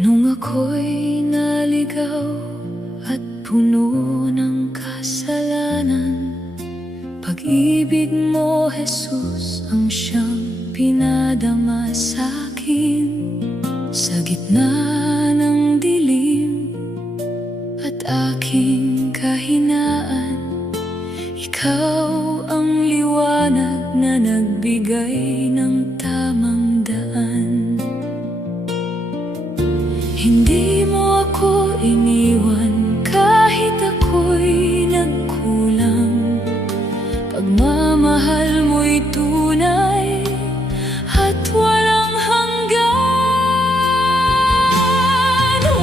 Nung ako'y naligaw at puno ng kasalanan, pag-ibig mo, Jesus, ang siyang pinadama sa'kin. Sa gitna ng dilim at aking kahinaan, ikaw ang liwanag na nagbigay ng tamang daan. Hindi mo ako iniwan kahit ako'y nagkulang. Pagmamahal mo'y tunay at walang hanggan.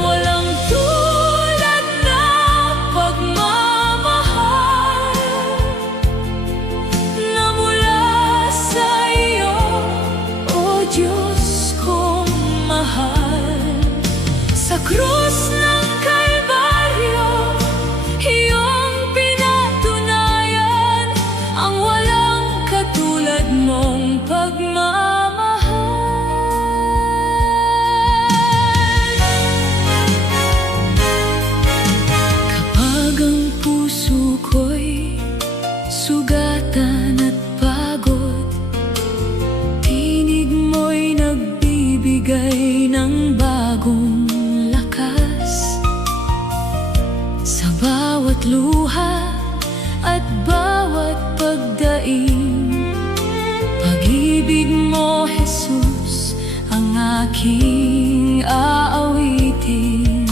Walang tulad na pagmamahal na mula sa iyo, O Diyos kong mahal. Sa krus ng Kalbaryo, iyong pinatunayan ang walang katulad mong pagmamahal. Kapag ang puso ko'y sugatan at pagod, tinig mo'y nagbibigay ng bagong lakas. Sa bawat luha at bawat pagdaing, pag-ibig mo, Jesus, ang aking aawitin.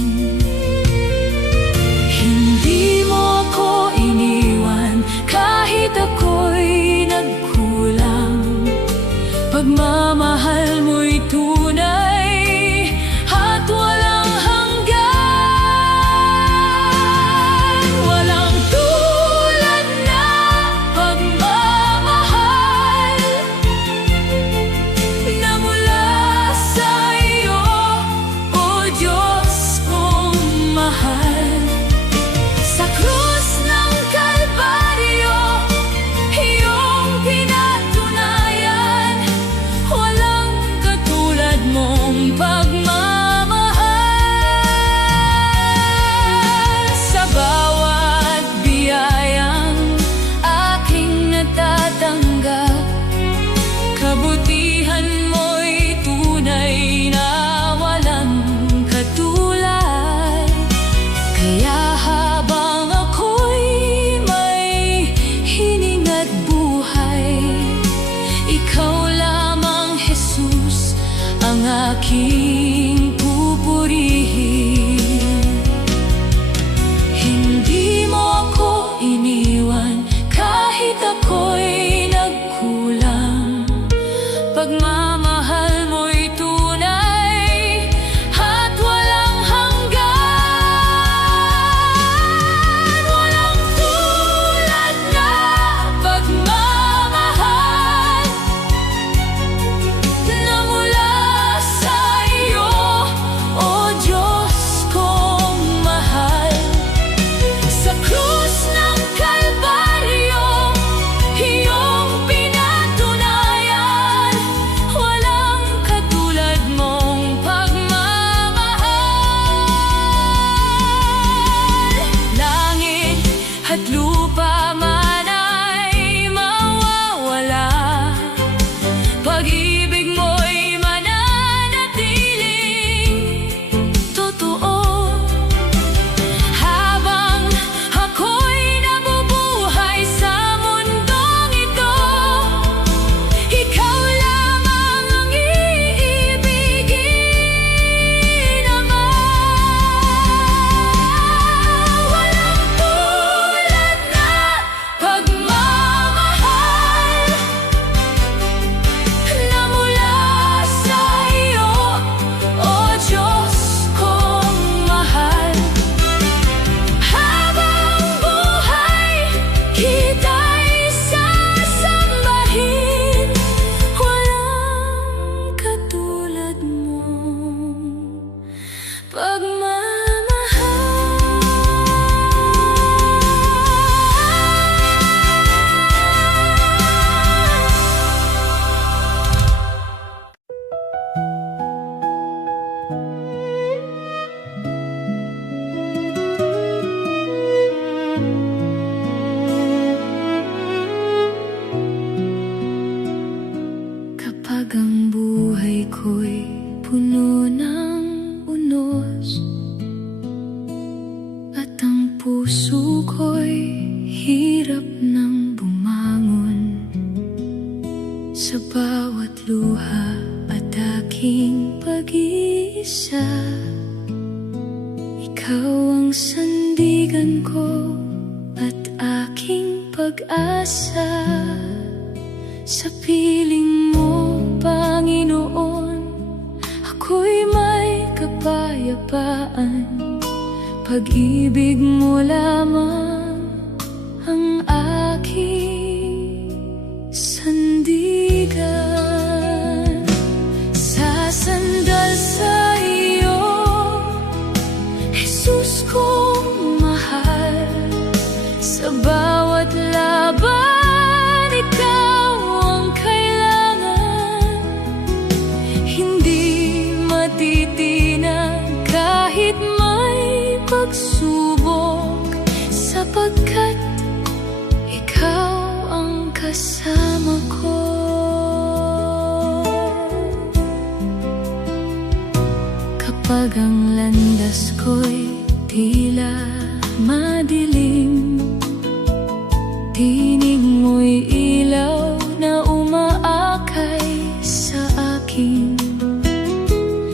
Hindi mo ako iniwan kahit ako'y nagkulang. Pagmamahal mo'y tunay at walang hanggan. Walang tulad na pagmamahal na mula sa iyo, Ikaw ang sandigan ko at aking pag-asa. Sa piling mo, Panginoon, ako'y may kapayapaan. Pag-ibig mo lamang ang aking sandigan. Sasandal sa iyo, Jesus kong mahal. Sa bawat laban, ikaw ang kailangan. Hindi matitinag kahit may pagsubok, sapagkat ikaw ang kasama ko. Kapag ang landas ko'y tila madilim, tinig mo'y ilaw na umaakay sa akin.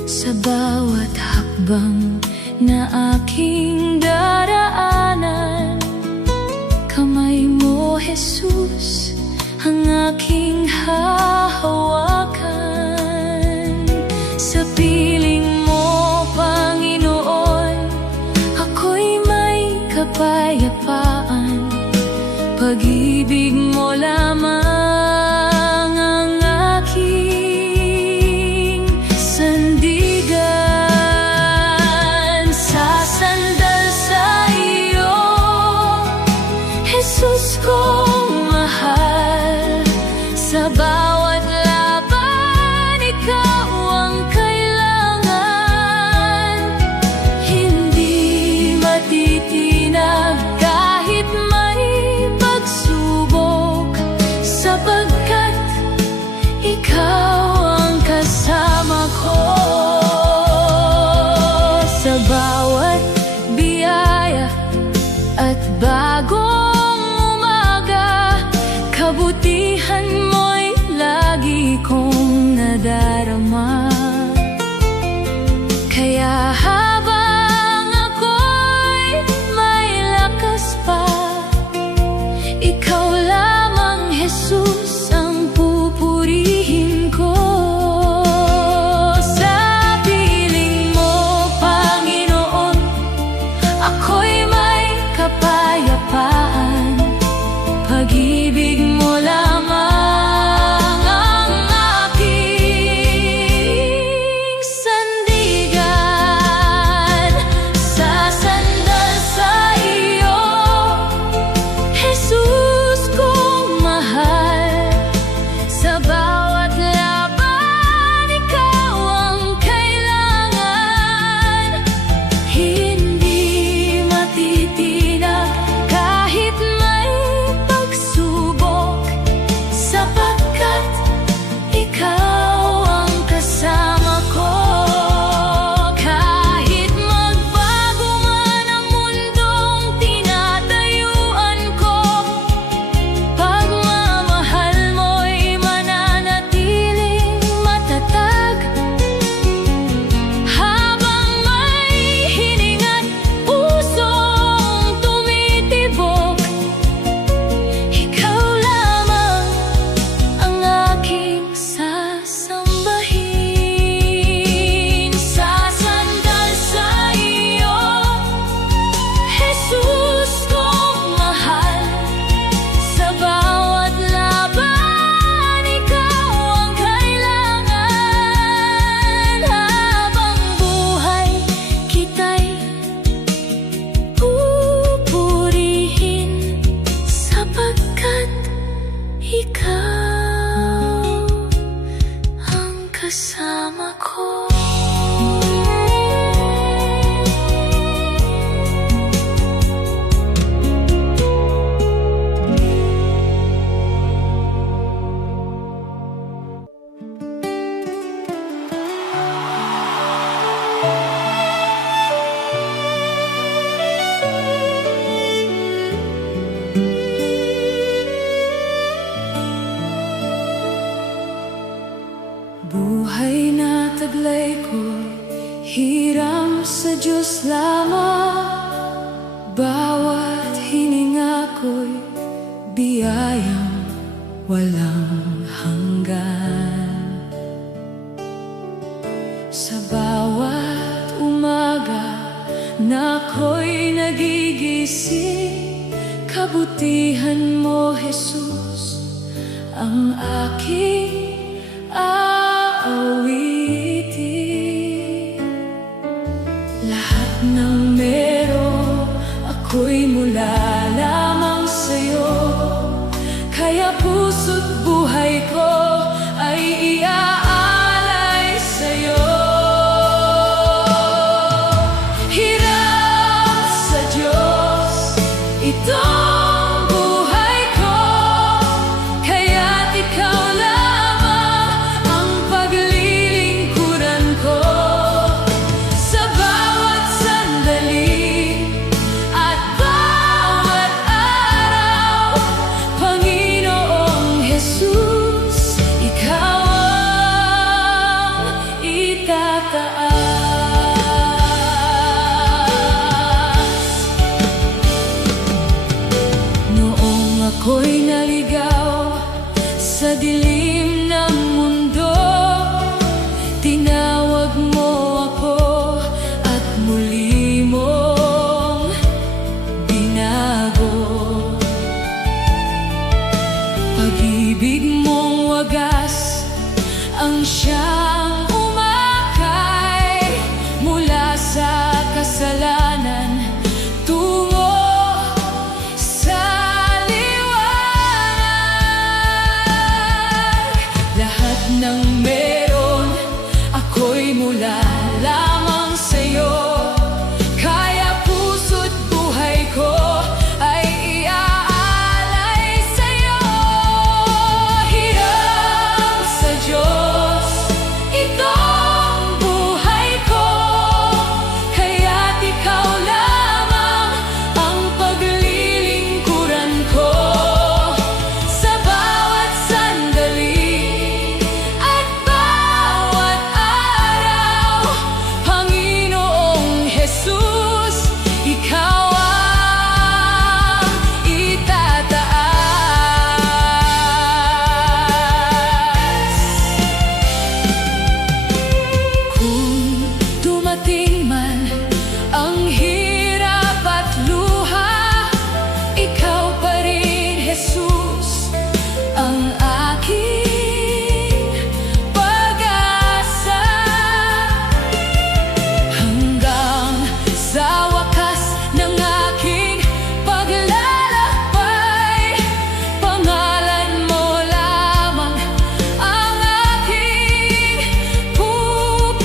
Sa bawat hakbang na aking daraanan, kamay mo, Jesus, ang aking hahawakan. Sa piling mo, Panginoon, ako'y may kapayapaan. Pag-ibig mo lamang ang aking sandigan. Sasandal sa iyo, Jesus kong mahal. Sa bawat laban, ikaw ang kailangan. Hindi matitinag kahit may pagsubok, sapagkat ikaw ang kasama ko. Sa bawat biyaya at bagong umaga, kabutihan mo'y lagi kong nadarama. Kaya habang ako'y may lakas pa, ikaw lamang, Jesus, ang pupurihin ko. Sa piling mo, Panginoon, sa Diyos lamang, bawat hininga ko'y biyayang walang hanggan. Sa bawat umaga na ako'y nagigising, kabutihan mo, Jesus, ang aking aawitin. Lahat ng meron ako'y mula lamang sa'yo, kaya puso't buhay ko ay iaalay sa'yo. Hiram sa Diyos itong buhay ko, kaya't ikaw lamang ang paglilingkuran ko. Sa bawat sandali at bawat araw, Panginoong Jesus, ikaw ang itataas. Noong ako'y naligaw sa dilim ng mundo, tinawag mo ako at muli mong binago. Pag-ibig mong wagas ang siyang umakay mula sa kasalanan tungo sa liwanag. Lahat ng meron ako'y mula lamang sa'yo, kaya puso't buhay ko ay iaalay sa'yo. Hiram sa Diyos itong buhay ko, kaya't ikaw lamang ang paglilingkuran ko. Sa bawat sandali at bawat araw, Panginoong Jesus, ikaw ang itataas. Kung dumating man ang hirap at luha, ikaw pa rin, Jesus, ang aking pag-asa. Hanggang sa wakas ng aking paglalakbay, pangalan mo lamang ang aking pupurihin.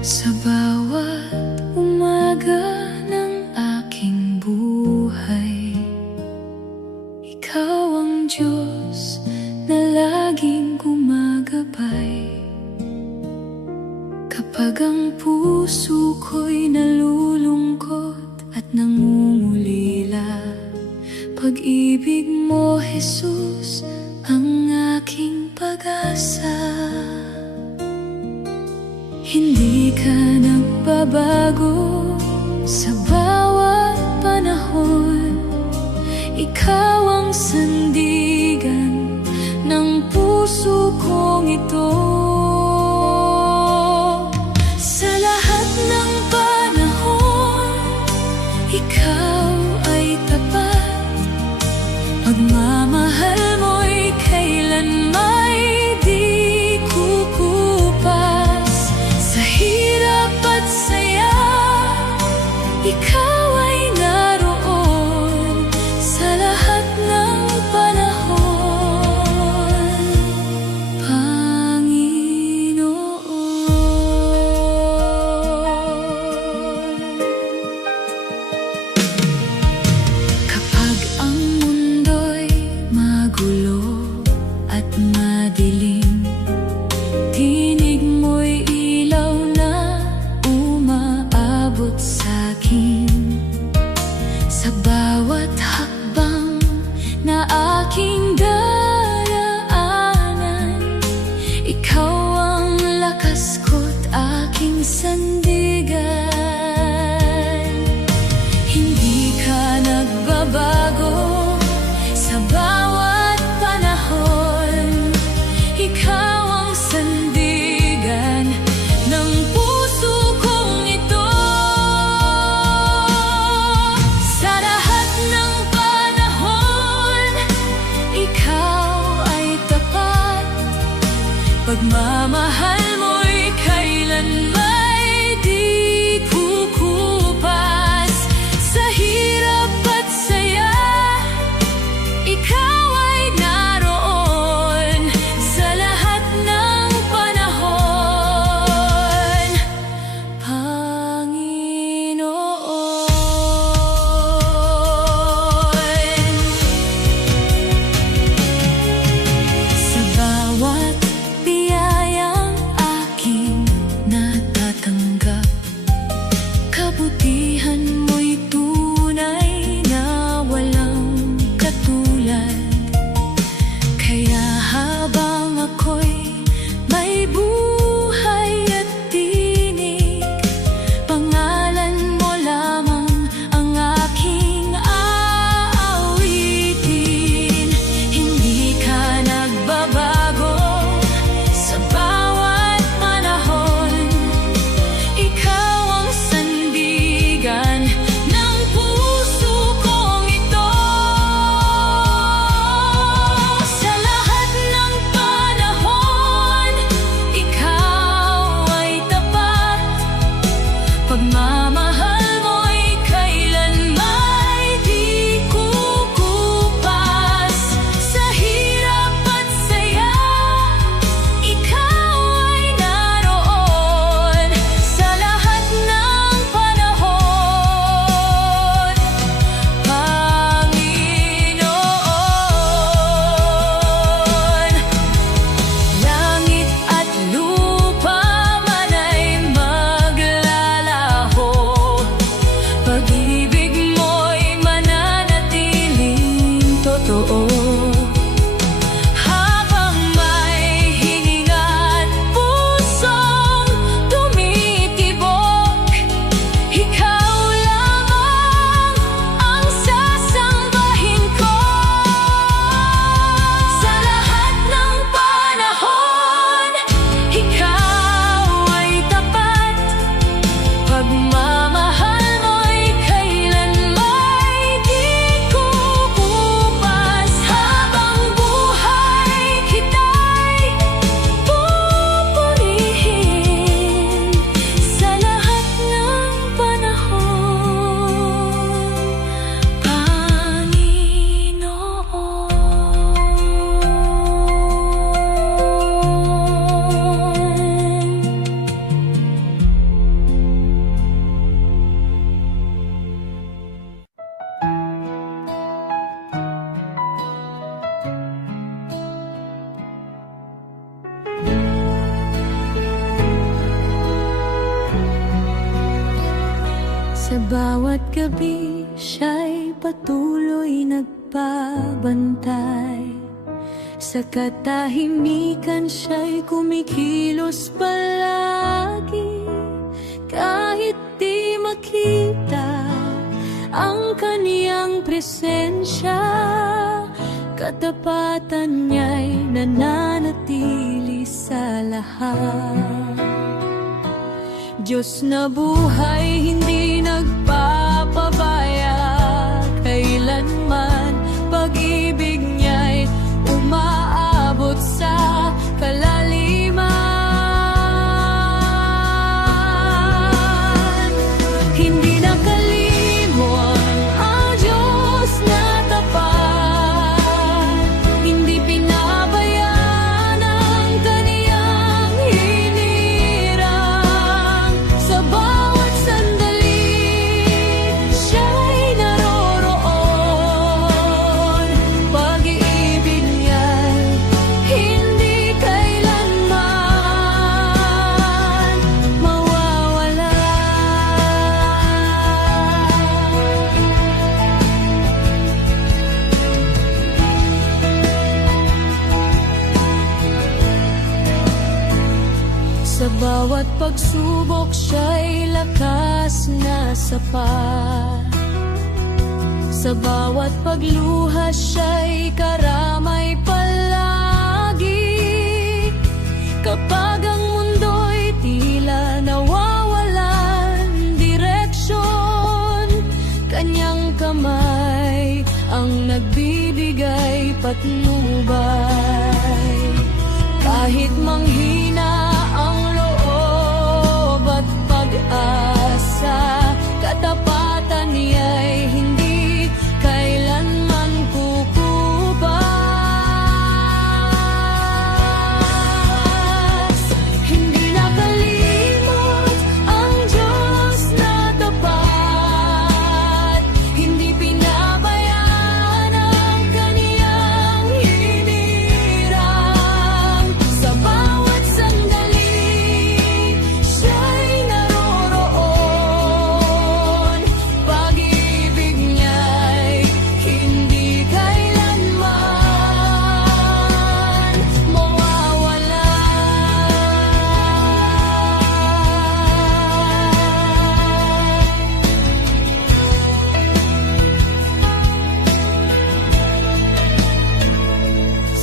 Sa bawat umaga ng aking buhay, Ikaw ang Diyos na laging gumagabay. Kapag ang puso ko'y nalulungkot at nangungulila, pag-ibig mo, Jesus, ang aking pag-asa. Hindi ka nagbabago sa bawat panahon. Ikaw ang sandigan ng puso kong ito. Sa lahat ng panahon, ikaw ay tapat. Pagmamahal mo'y kailanman di kukupas. Sa hirap at saya, ikaw ay naroon. Sa lahat ng panahon, Panginoon. Kapag ang mundo'y magulo at madilim, tinig mo'y ilaw na umaabot sa'kin. Sa bawat hakbang na aking daraanan, ikaw ang lakas ko't aking sandigan. Hindi ka nagbabago sa bawat panahon. Ikaw ang sandigan ng puso kong ito. Sa lahat ng panahon, ikaw ay tapat. Pagmamahal mo'y kailanman di Sa bawat gabi, siya'y patuloy nagbabantay. Sa katahimikan, siya'y kumikilos palagi. Kahit di makita ang kaniyang presensya, katapatan niya'y nananatili sa lahat. Diyos na buhay, hindi nagpapabaya kailanman. Pag-ibig niya'y umaabot sa kalaliman. Hindi nakalimot ang Diyos na tapat. Hindi pinabayaan ang kaniyang hinirang. Sa bawat sandali, siya'y naroroon. Pag-ibig niya'y hindi kailanman mawawala. Sa bawat pagsubok, siya'y lakas na sapat. Sa bawat pagluha, siya'y karamay palagi. Kapag ang mundo'y tila nawawalan direksyon, kanyang kamay ang nagbibigay patnubay. Kahit manghina ang loob at pag-asa, katapatan niya'y hindi kailanman kukubas. Hindi nakalimot ang Diyos na tapat. Hindi pinabayaan ang kaniyang hinirang. Sa bawat sandali, siya'y naroroon. Pag-ibig niya'y hindi kailanman mawawala.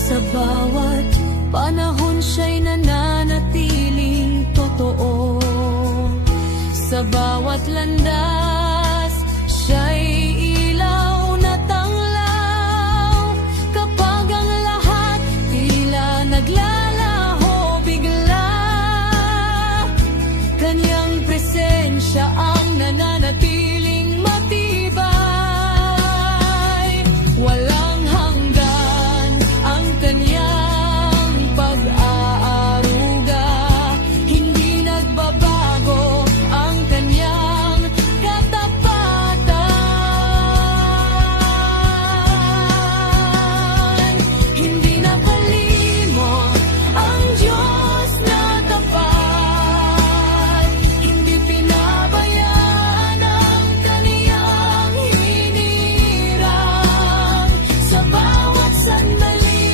Sa bawat panahon, siya'y nananatiling totoo. Sa bawat landas, siya'y ilaw na tanglaw. Kapag ang lahat tila naglalaho bigla, kanyang presensya ang nananatiling matibay. Walang hanggan ang kanyang pag-aaruga. Hindi nagbabago ang kanyang katapatan. Hindi nakalimot ang Diyos na tapat. Hindi pinabayaan ang kaniyang hinirang. Sa bawat sandali,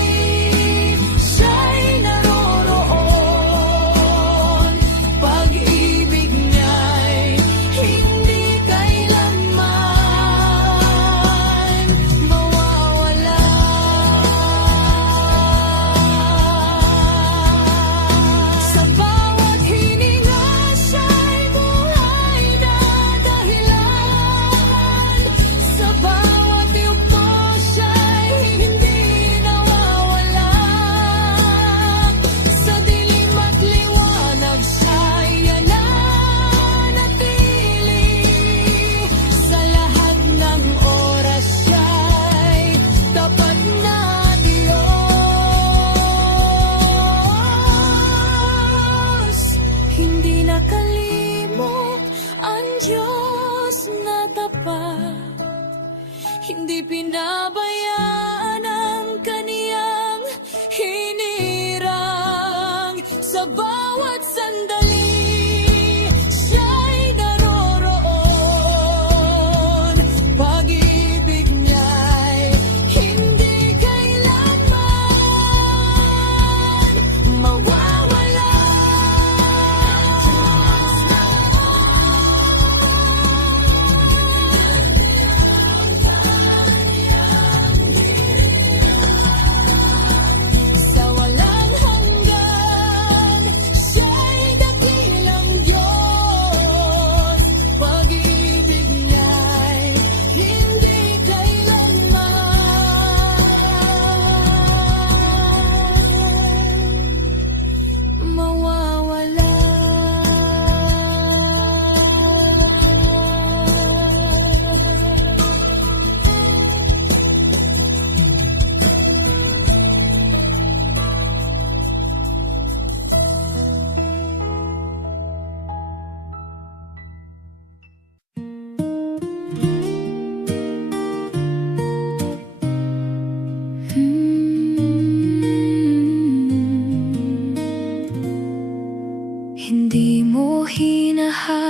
siya'y naroroon. Pag-ibig niya'y hindi kailanman mawawala. Sa bawat hininga, siya'y buhay na dahilan. Sa bawat yugto, siya'y hindi nawawala. Sa dilim at liwanag, siya'y nananatili. Sa lahat ng oras, siya'y tapat na Diyos. Hindi nakalimot ang Diyos na tapat. Hindi pinabayaan ang kaniyang hinirang. Sa bawat sandali, siya'y naroroon.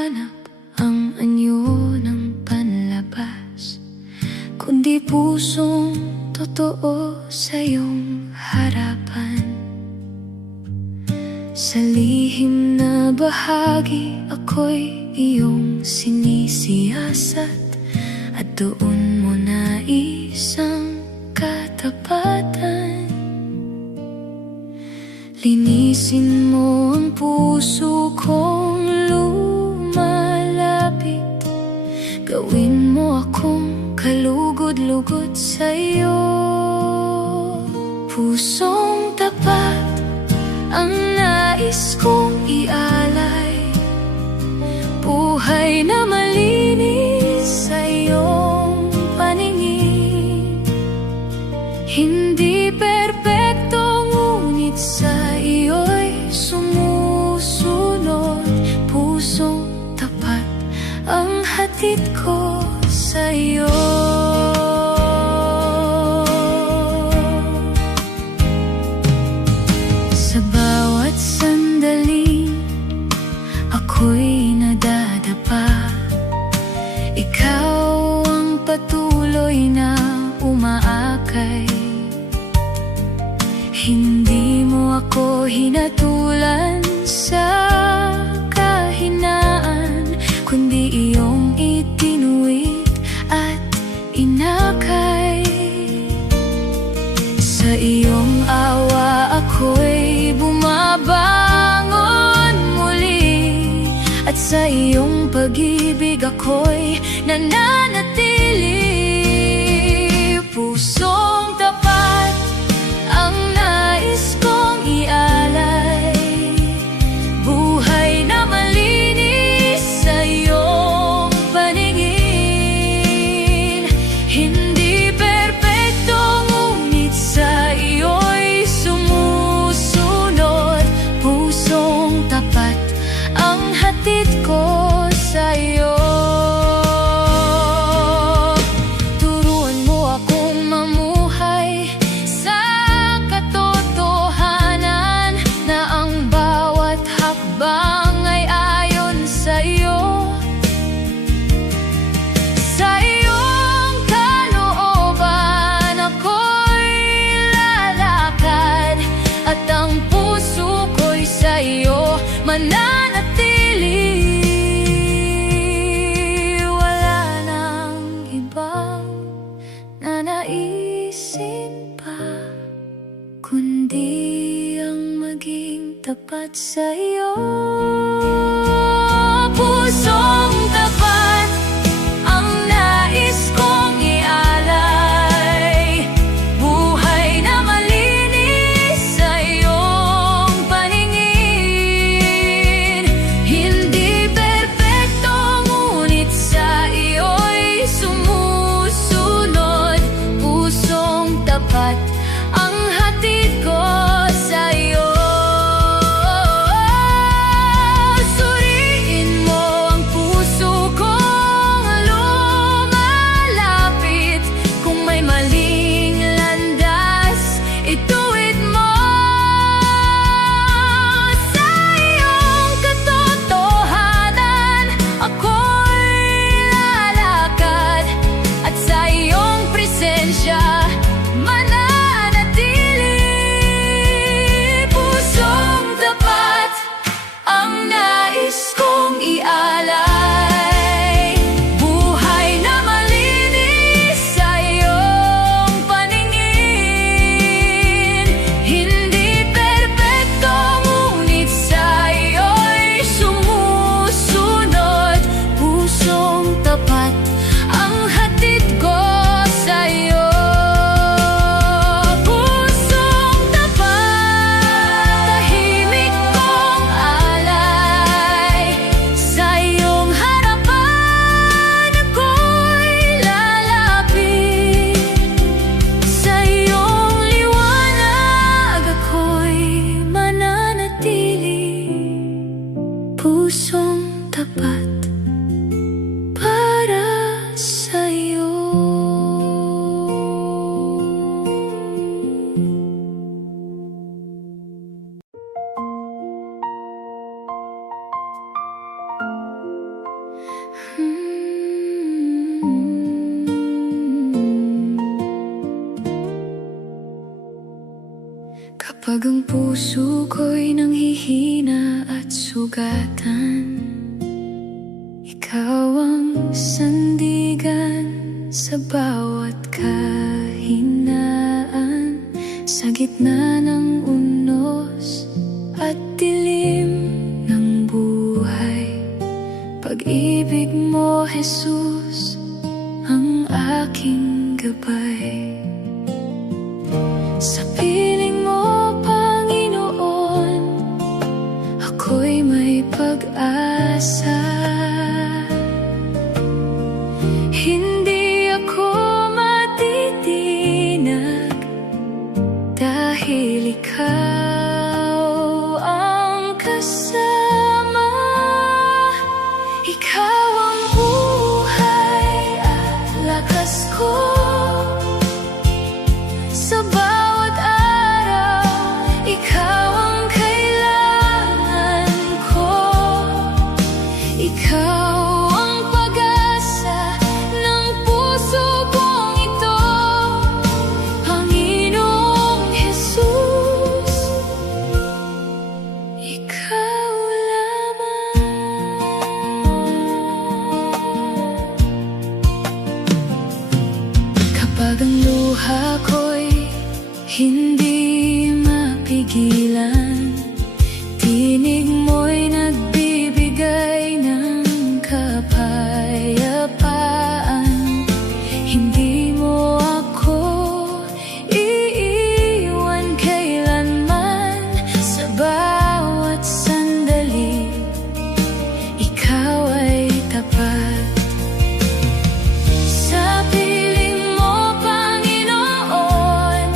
hanap ang anyo ng panlabas, kundi pusong totoo sa iyong harapan. Sa lihim na bahagi, ako'y iyong sinisiyasat, at doon mo naisang katapatan. Linisin mo ang puso kong lumalapit, gawin mo akong kalugod-lugod sa'yo. Pusong tapat ang nais kong ialay, buhay na malinis sa iyong paningin. Hindi perpekto, ngunit sa iyo'y sumusunod. Pusong tapat ang hatid ko sa iyo. Sa bawat sandali, ako'y nadadapa. Ikaw ang patuloy na umaakay. Hindi mo ako hinatulan sa kahinaan, kundi iyong itinuwid at inakay. Sa iyong awa ako'y bumabangon muli, at sa iyong pag-ibig ako'y nananatili. Pusong tapat ang nais kong ialay, buhay na malinis sa iyong paningin. Hindi perpekto, ngunit sa iyo'y sumusunod. Pusong tapat ang hatid ko sa iyo. Turuan mo akong mamuhay sa katotohanan, na ang bawat hakbang ay ayon sa iyo. Sa iyong kalooban ako'y lalakad, at ang puso ko'y sa iyo mananatili. Wala nang ibang nanaisin pa, kundi ang maging tapat sa iyo. Pusong tapat ang nais kong ialay, buhay na malinis sa iyong paningin. Hindi perpekto, ngunit sa iyo'y sumusunod. Pusong tapat ang hatid ko sa iyo. Ikaw ang sandigan sa bawat kahinaan, sa gitna ng unos at dilim ng buhay. Pag-ibig mo, Jesus, ang aking gabay. Sa piling mo, Panginoon, ako'y may pag-asa. Hindi ako matitinag dahil ikaw ang kasama. Ikaw ang buhay at lakas ko. Sa bawat araw, ikaw ang kailangan ko. Ikaw ang pag-asa ng puso kong ito, Panginoong Jesus. Ikaw lamang. Kapag ang luha ko'y hindi mapigilan, tinig mo'y nagbibigay ng kapayapaan. Hindi mo ako iiwan kailanman. Sa bawat sandali, ikaw ay tapat. Sa piling mo, Panginoon,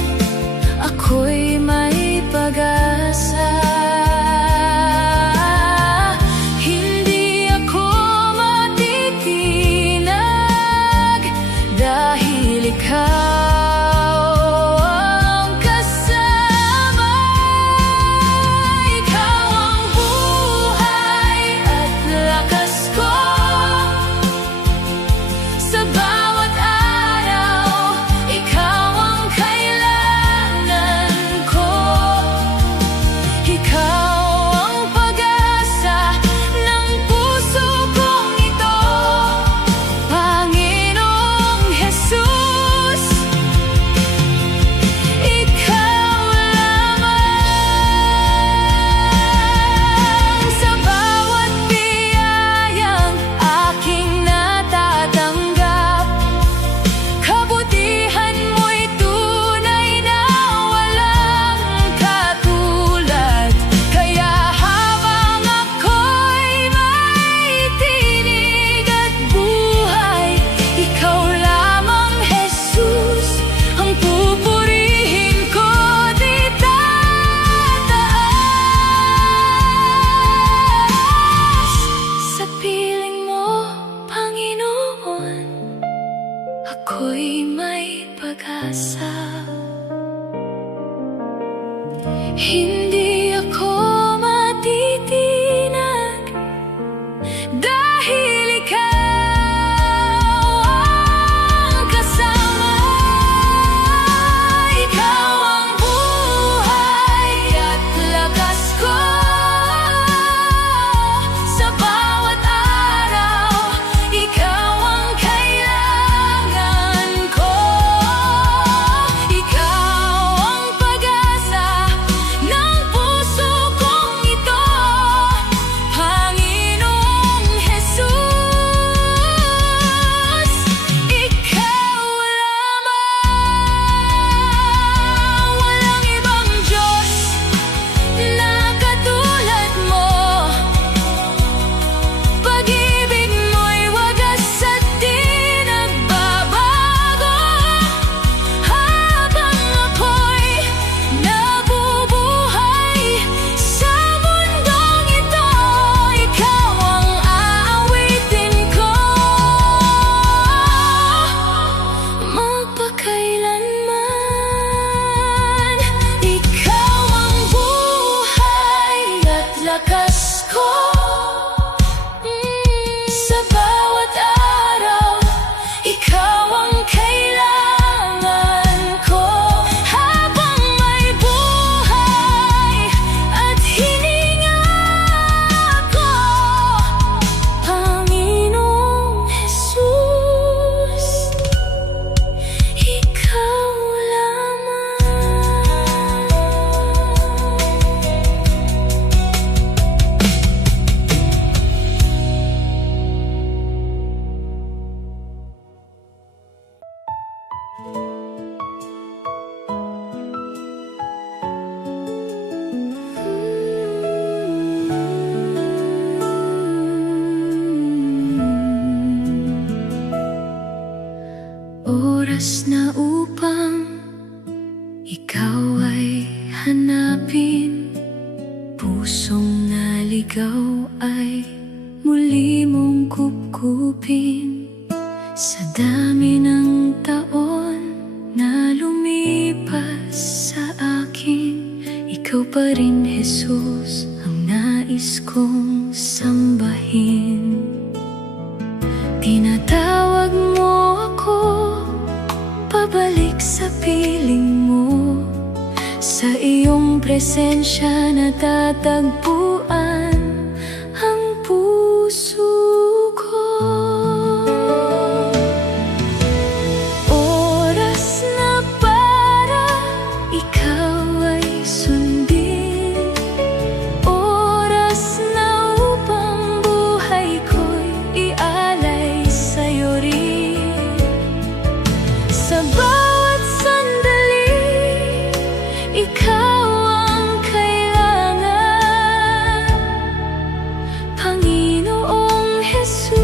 Tinatawag mo ako pabalik sa piling mo. Sa iyong presensya natatagpuan ang puso ko. Oras na para ikaw ay sundin. Oras na upang buhay ko'y ialay sa'yo rin. Sa bawat sandali, ikaw ang kailangan, Panginoong Jesus,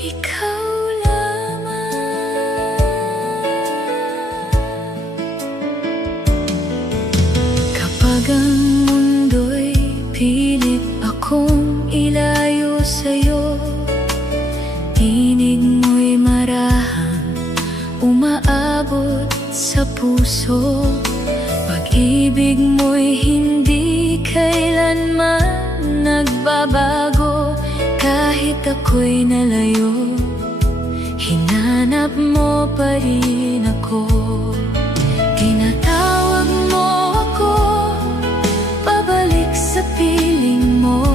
ikaw lamang. Kapag ang mundo'y pilit akong ilayo sa'yo, tinig mo'y marahang umaabot sa puso. Pag-ibig mo'y hindi kailanman nagbabago. Kahit ako'y nalayo, hinanap mo pa rin ako. Tinatawag mo ako pabalik sa piling mo.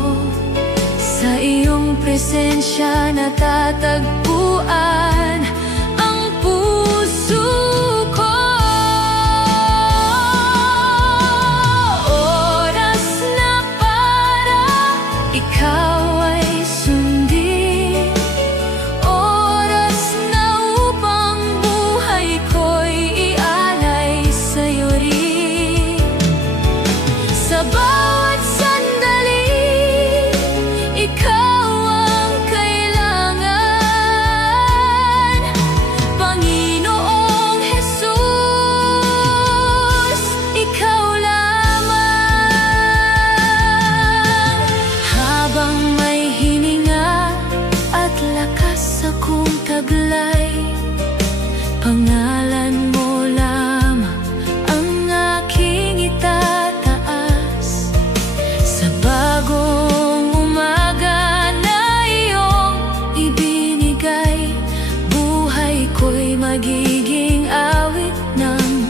Sa iyong presensya natatagpuan ang puso ko. Oras na para ikaw ay sundin. Oras na upang buhay ko'y ialay sa'yo rin. Sa bawat sandali, ikaw ang kailangan, Panginoong Jesus, ikaw lamang. Habang may hininga at lakas akong taglay, pangalan mo lamang ang aking itataas. Sa bagong umaga na iyong ibinigay, buhay ko'y magiging awit ng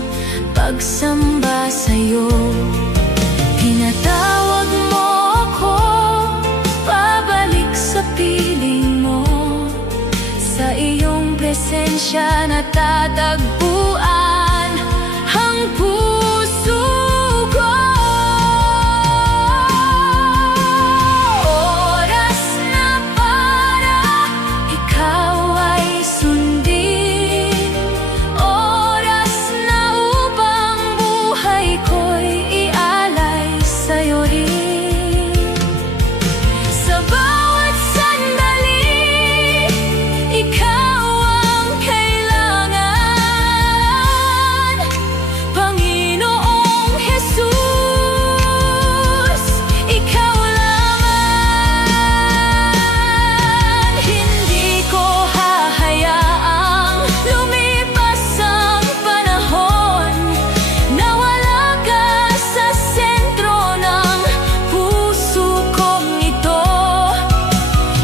pagsamba sa'yo. Tinatawag mo ako pabalik sa piling mo. Sa iyong presensya natatagpuan ang puso ko. Oras na para ikaw ay sundin. Oras na upang buhay ko'y ialay sa'yo rin. Sa bawat sandali, ikaw ang kailangan, Panginoong Jesus, ikaw lamang. Hindi ko hahayaang lumipas ang panahon na wala ka sa sentro ng puso kong ito.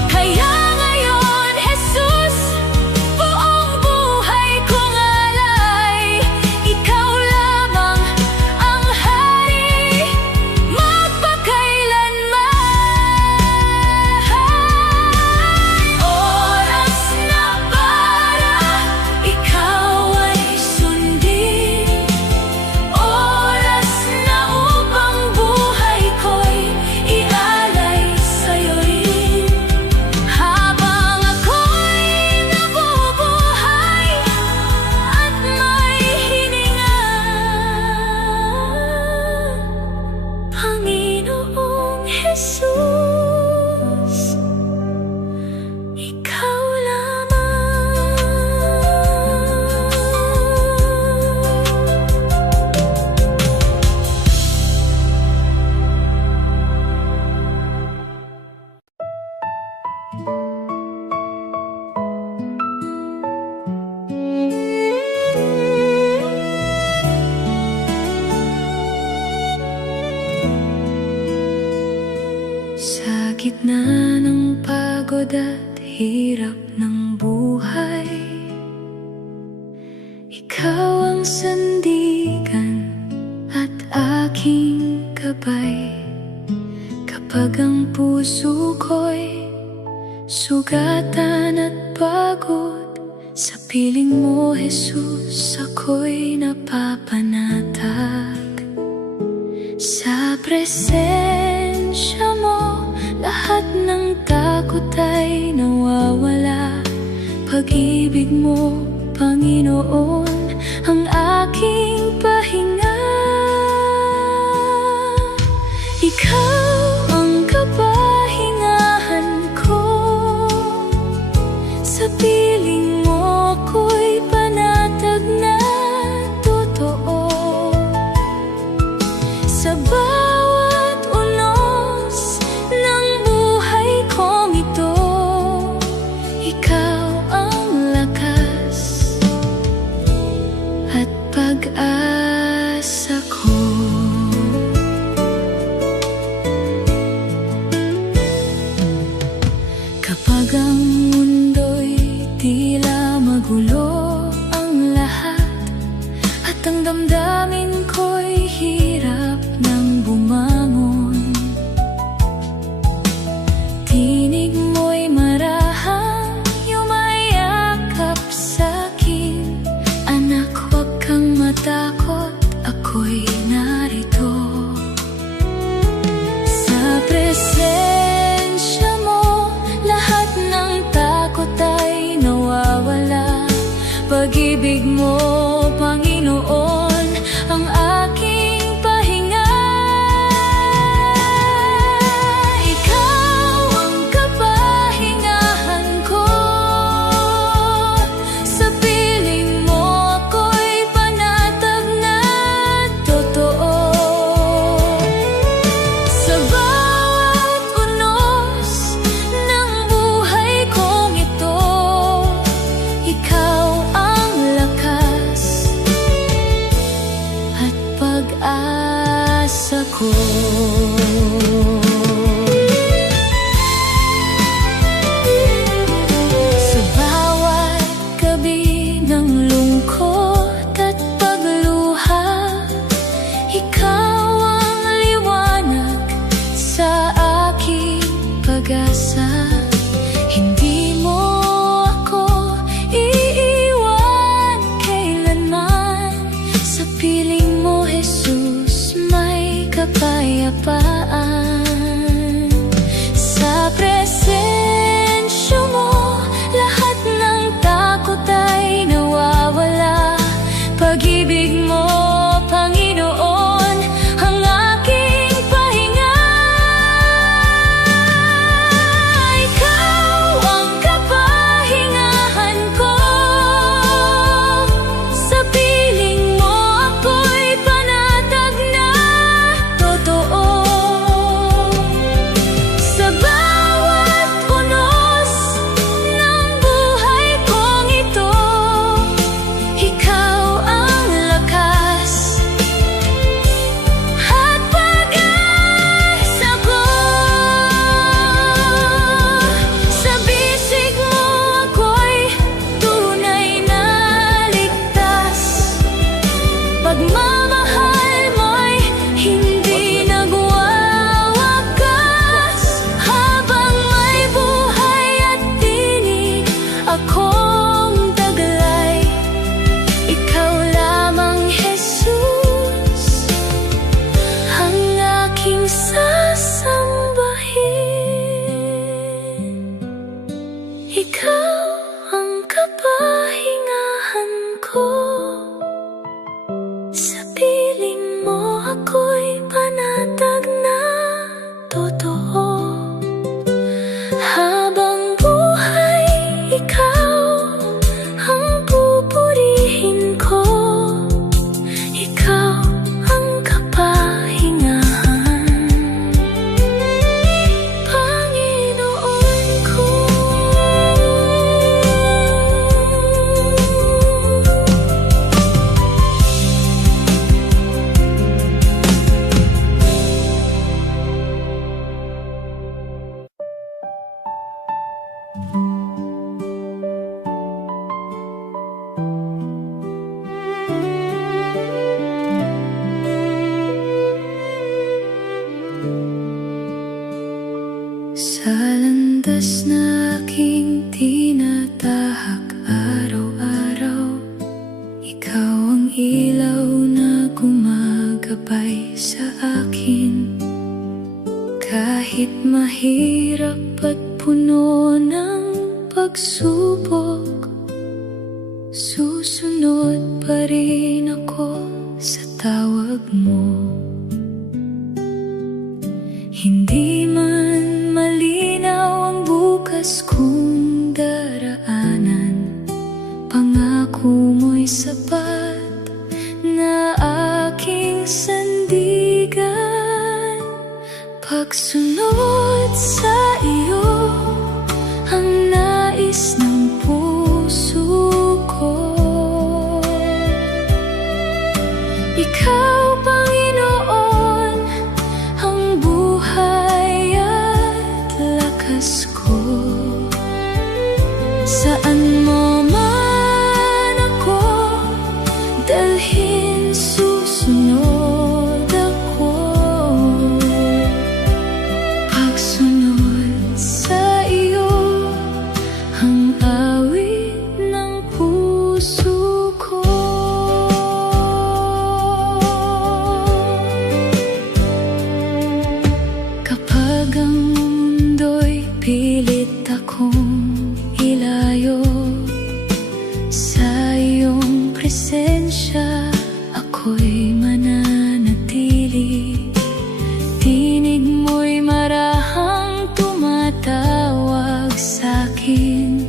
Kaya ngayon, Jesus, buong buhay kong alay, ikaw lamang ang hari magpakailanman. Oras na para ikaw ay sundin. Oras na upang buhay ko'y ialay sa'yo rin. Habang ako'y nabubuhay at may hininga, Panginoong Jesus, ikaw lamang. Sa gitna ng pagod pagod at hirap ng buhay. Ikaw ang sandigan at aking gabay. Kapag ang puso ko'y sugatan at pagod, sa piling mo, Jesus, ako'y napapanatag. Sa presensya mo, lahat ng takot ay nawawala. Pag-ibig mo, Panginoon, ang aking pahinga. Ikaw ang kapahingahan ko. Sa piling mo ako'y panatag na totoo. Sa bawat unos ng buhay kong ito, ikaw ang lakas at pag-asa ko. Kapag ang mundo'y tila magulo ang lahat, at ang damdamin ko'y hirap nang bumangon, tinig mo'y marahang yumayakap sa'kin. Anak, huwag kang matakot, ako'y narito. Sa presensya mo, lahat ng takot ay nawawala. Pag-ibig mo, Panginoon, ang aking pahinga. Ikaw ang kapahingahan ko. Sa piling mo ako'y panatag na totoo. Sa bawat unos ng buhay kong ito, ikaw ang lakas at pag-asa ko. Sa bawat gabi ng lungkot at pagluha, ikaw ang liwanag sa aking pag-asa. Hindi mo ako iiwan kailanman. Sa piling mo, Jesus, may kapayapaan. Sa presensya mo, lahat ng takot ay nawawala. Pag-ibig mo, Panginoon, ang aking pahinga. Ikaw ang kapahingahan ko. Sa piling mo ako'y panatag na totoo. Sa bawat unos ng buhay kong ito, ikaw ang lakas at pag-asa ko. Sa bisig mo ako'y tunay na ligtas. Pagmamahal mo'y hindi nagwawakas. Habang may buhay at tinig akong taglay, ikaw lamang, Jesus, ang aking sasambahin. Ikaw ang kapahingahan ko. Sa piling mo ako'y panatag na totoo. Habang buhay, ikaw ang pupurihin ko. Ikaw ang kapahingahan, Panginoon ko. landas na aking tinatahak araw-araw. Ikaw ang ilaw na gumagabay sa akin. Kahit mahirap at puno ng pagsubok, susunod pa rin ako sa tawag mo. Hindi man malinaw ang bukas kong daraanan, pangako mo'y sapat na aking sandigan. Pagsunod sa iyo ang nais ng puso ko. Ikaw, Panginoon, ang buhay at lakas ko. Saan mo man ako dalhin, susunod ako. Pagsunod sa iyo ang awit ng puso ko. Kapag ang mundo'y pilit akong ilayo sa iyong presensya, ako'y mananatili. Tinig mo'y marahang tumatawag sa'kin,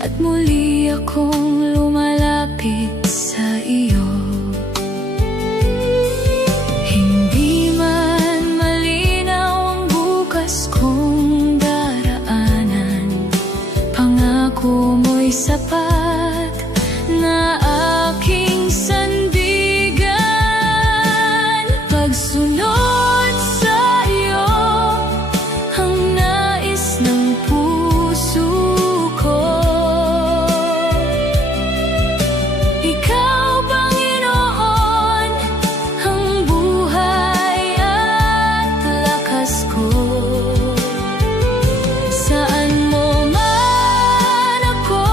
at muli akong lumalapit sa iyo. Hindi man malinaw ang bukas kong daraanan, pangako mo'y sapat na aking sandigan. Pagsunod sa iyo ang nais ng puso ko. Ikaw, Panginoon, ang buhay at lakas ko. Saan mo man ako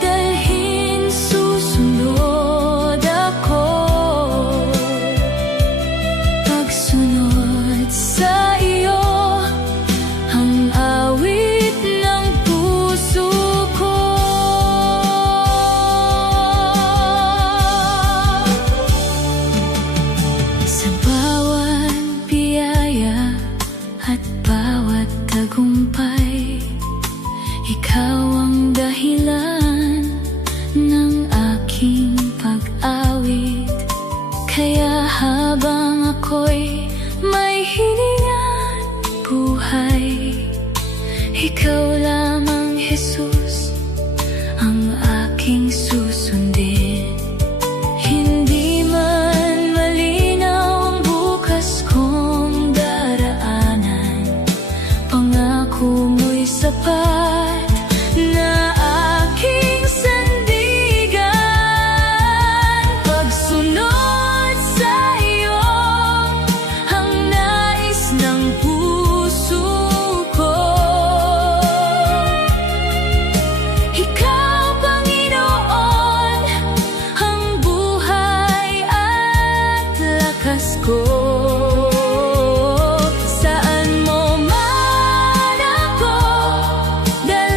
dalhin, susunod ako. Pagsunod sa iyo ang awit ng puso ko. Sa bawat biyaya at bawat tagumpay, ikaw ang dahilan ng aking pag-awit. Kaya habang ako'y may hininga at buhay, ikaw lamang, Jesus, ang aking susundin. Hindi man malinaw ang bukas kong daraanan, pangako mo'y sapat na aking sandigan. Pagsunod sa iyo ang nais ng puso ko. Ikaw, Panginoon, ang buhay at lakas ko. Saan mo man ako dalhin,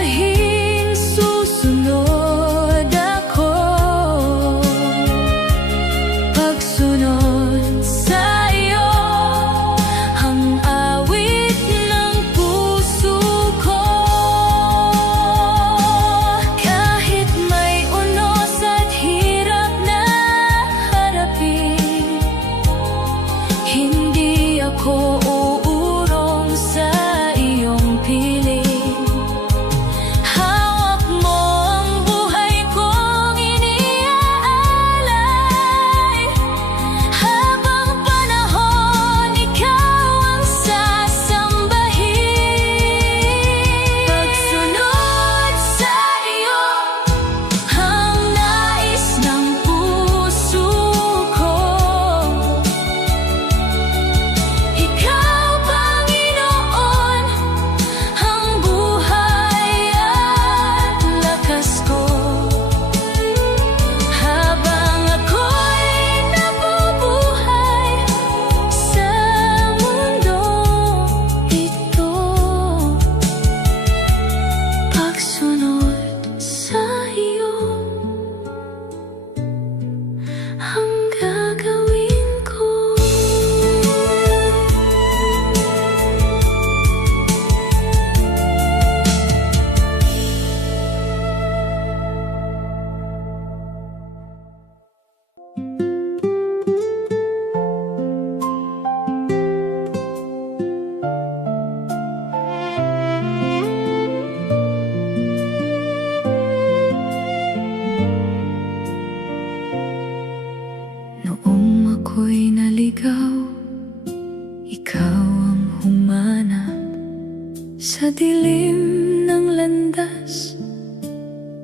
dilim ng landas,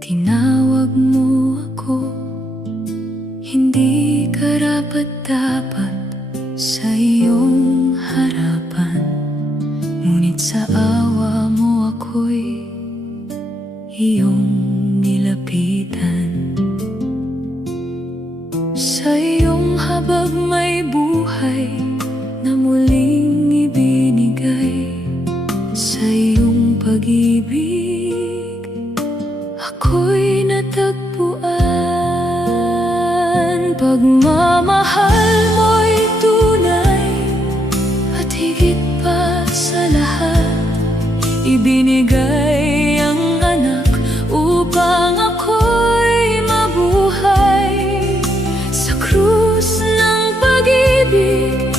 tinawag mo ako. Hindi karapat-dapat sa iyong harapan, ngunit sa awa mo ako'y iyong nilapitan. Sa iyong habag may buhay na muling ibinigay. Sa iyong pag-ibig ako'y natagpuan. Pagmamahal mo'y tunay at higit pa sa lahat, ibinigay ang anak upang ako'y mabuhay. Sa krus ng pag-ibig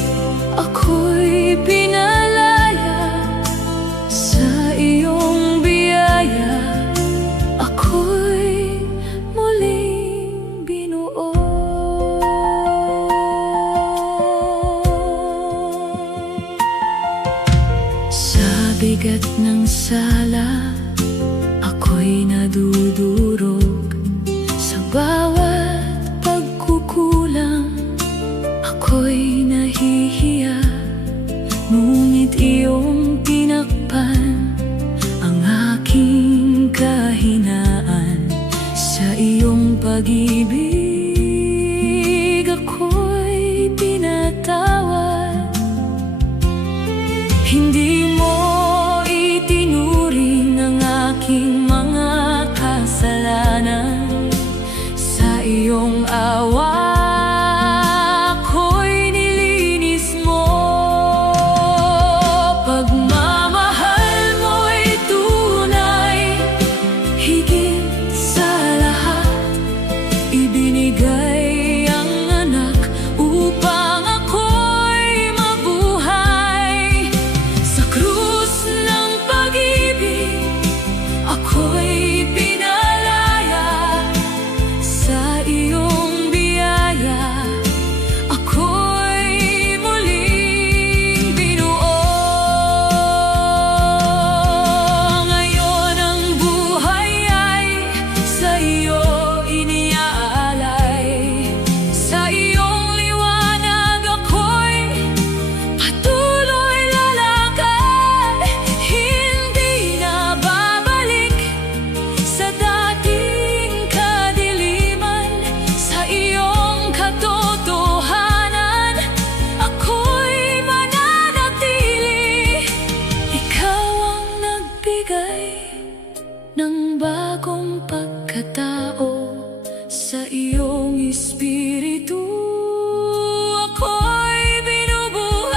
ako'y pinalaya. Sa iyong biyaya ako'y muling binuo. Sa bigat ng sala ako'y nadudurog. Sa bawat pagkukulang ako'y nahihiya, ngunit iyong tinakpan ang aking kahinaan. Sa iyong pag-ibig ako'y pinatawad. Hindi mo itinuring ang aking mga kasalanan. Sa iyong awa ako'y nilinis mo. Pagmamahal mo'y tunay, higit sa lahat, ibinigay ang anak upang ako'y mabuhay. Sa krus ng pag-ibig ako'y pinalaya. Sa iyong biyaya ako'y muling binuo. Ngayon ang buhay ay sa iyo iniaalay. Sa iyong liwanag ako'y patuloy lalakad. Hindi na babalik sa dating kadiliman. Sa iyong katotohanan ako'y mananatili. Ikaw ang nagbigay ng bagong pagkatao. Sa iyong espiritu ako'y binubuhay.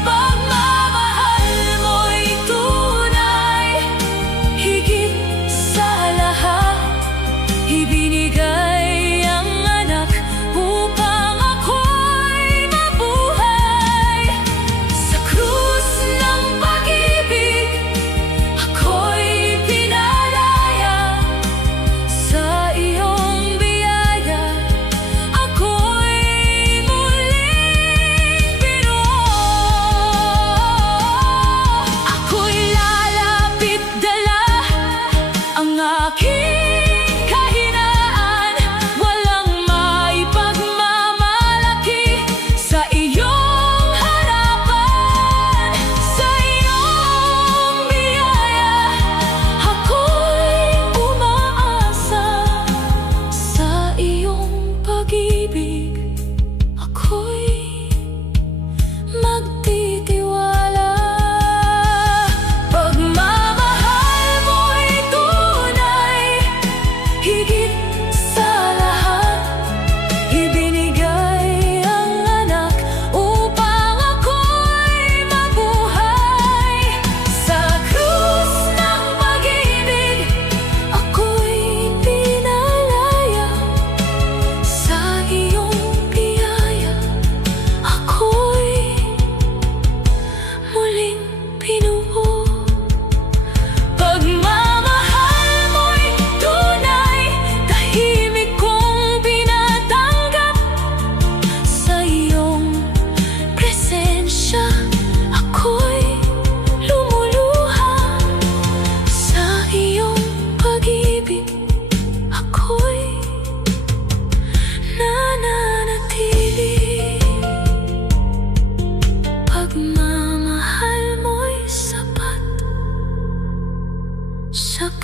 Pagmamahal mo'y tunay, higit sa lahat, ibinigay ang anak upang ako'y mabuhay. Sa krus ng pag-ibig ako'y pinalaya.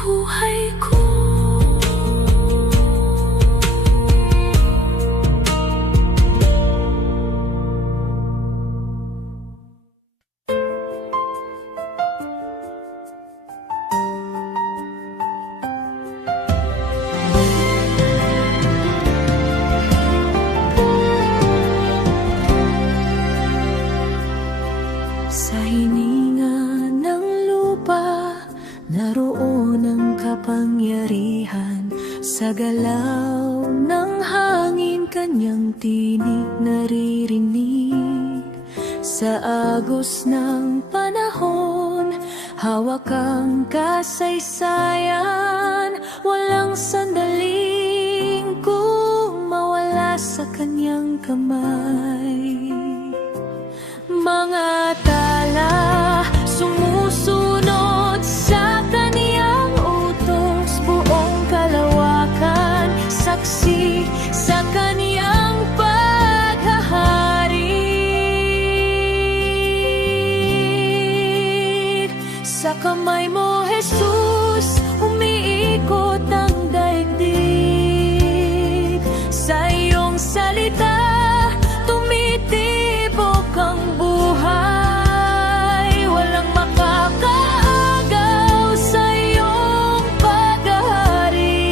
buhay ko. Sa hininga ng lupa, naroon ang kapangyarihan. Sa galaw ng hangin, kanyang tinig naririnig. Sa agos ng panahon, hawak ang kasaysayan. Walang sandaling kung mawala sa kanyang kamay. Mga tala sumusunod sa kaniyang utos, buong kalawakan saksi sa kaniyang paghahari. Sa kamay mo, Jesus, umiikot ang daigdig. Sa iyong salita, tumitibok ang buhay. Walang makakaagaw sa iyong paghahari.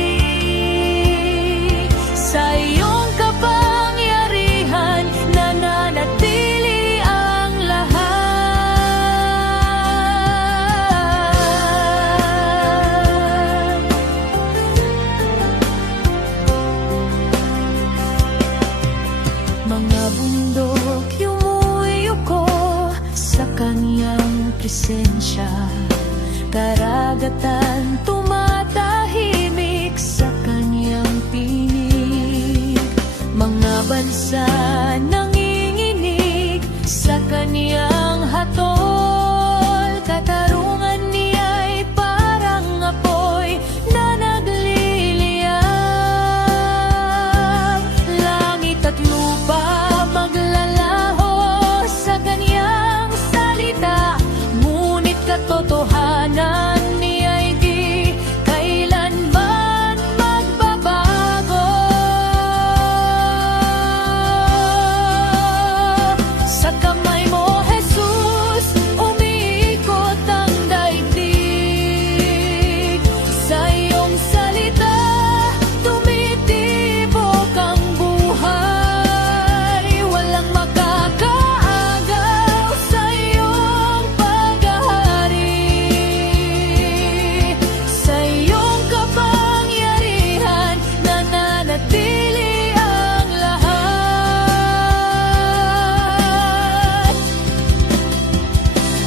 Sa iyong kapangyarihan, nananatili ang lahat. Mga bundok yumuyuko sa kanyang presensya. Karagatan tumatahimik sa kanyang tinig. Mga bansa nanginginig sa kanyang hatol. Katarungan niya'y parang apoy na nagliliyab. Langit at lupa maglalaho sa kanyang salita, ngunit katotohanan niya'y di kailanman magbabago. Sa kamay mo, Jesus, umiikot ang daigdig. Sa iyong salita, tumitibok ang buhay. Walang makakaagaw sa iyong paghahari. Sa iyong kapangyarihan, nananatili ang lahat.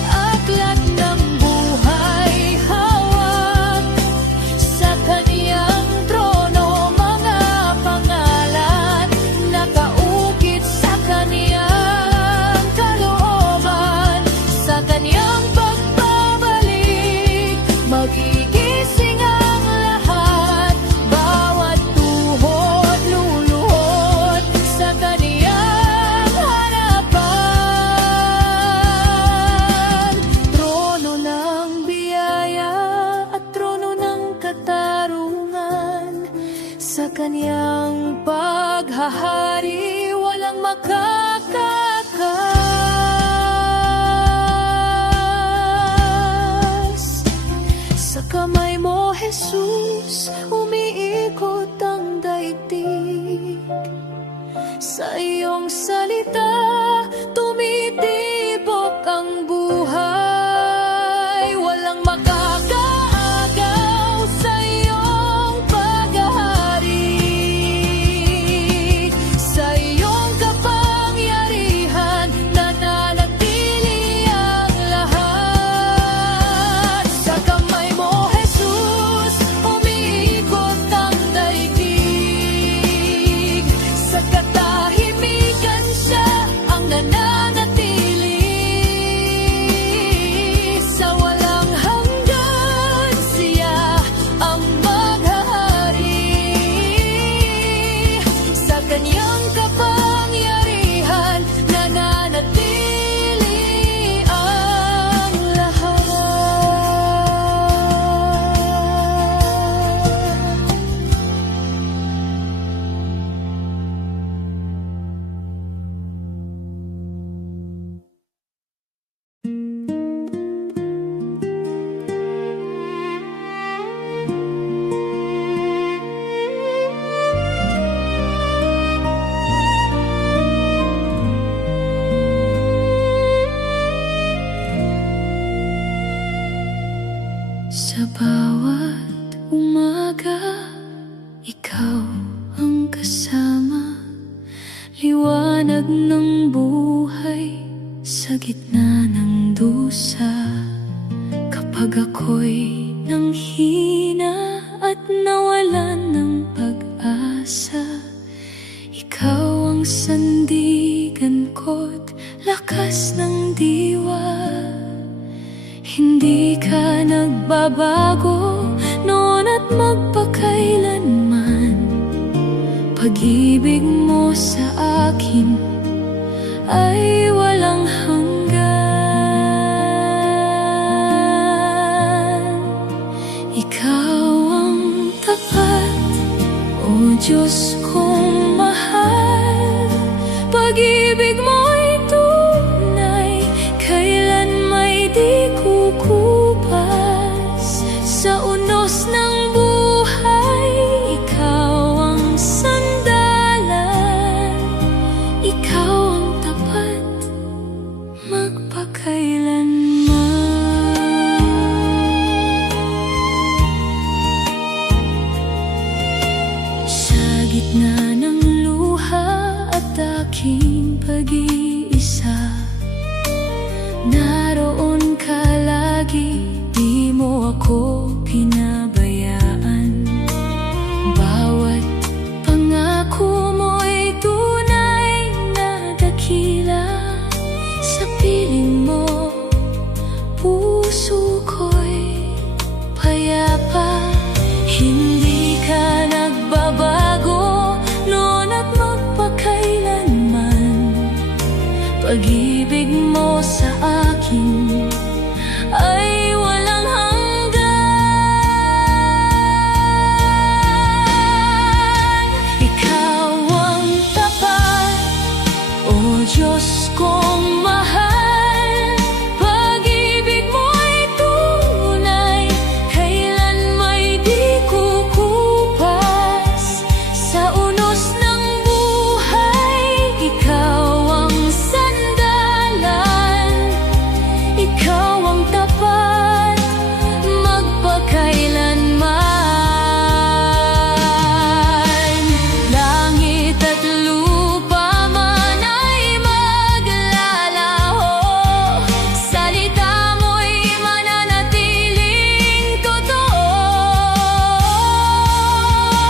Aklat ng buhay, hawak sa kaniyang trono. Mga pangalan nakaukit sa kaniyang kalooban. Sa kaniyang pagbabalik, magigising ang lahat. Bawat tuhod luluhod sa kaniyang harapan. Trono ng biyaya at trono ng katarungan. Sa kaniyang paghahari, walang makakakas. Sa kamay mo, Jesus, umiikot ang daigdig. Sa iyong salita, tumitibok ang buhay. Walang makakaagaw sa iyong paghahari. Sa iyong kapangyarihan, nananatili ang lahat. Sa kamay mo, Jesus, umiikot ang daigdig. Sa katahimikan siya Sa bawat umaga, ikaw ang kasama. Liwanag ng buhay sa gitna ng dusa. Kapag ako'y nanghina at nawalan ng pag-asa, ikaw ang sandigan ko't lakas ng diwa. Hindi ka nagbabago noon at magpakailanman. Pag-ibig mo sa akin ay walang hanggan. Ikaw ang tapat, o Diyos kong mahal. Pag-ibig mo'y tunay, kailan may di kukupas. Sa unos ng buhay, ikaw ang sandalan. Ikaw ang tapat, magpakailanman. Sa gitna ng luha at aking pag-iisa, naroon ka lagi, di mo ako pinabayaan. Bawat pangako mo'y tunay na dakila. Sa piling mo, puso ko'y payapa. Hindi ka nagbabago noon at magpakailanman. Pag-ibig mo sa akin ay walang hanggan. Ikaw ang tapat, o Diyos kong mahal. Pag-ibig mo'y tunay, kailan may di kukupas. Sa unos ng buhay, ikaw ang sandalan. Ikaw ang tapat, magpakailanman. Langit at lupa man ay maglalaho, salita mo'y mananatiling totoo.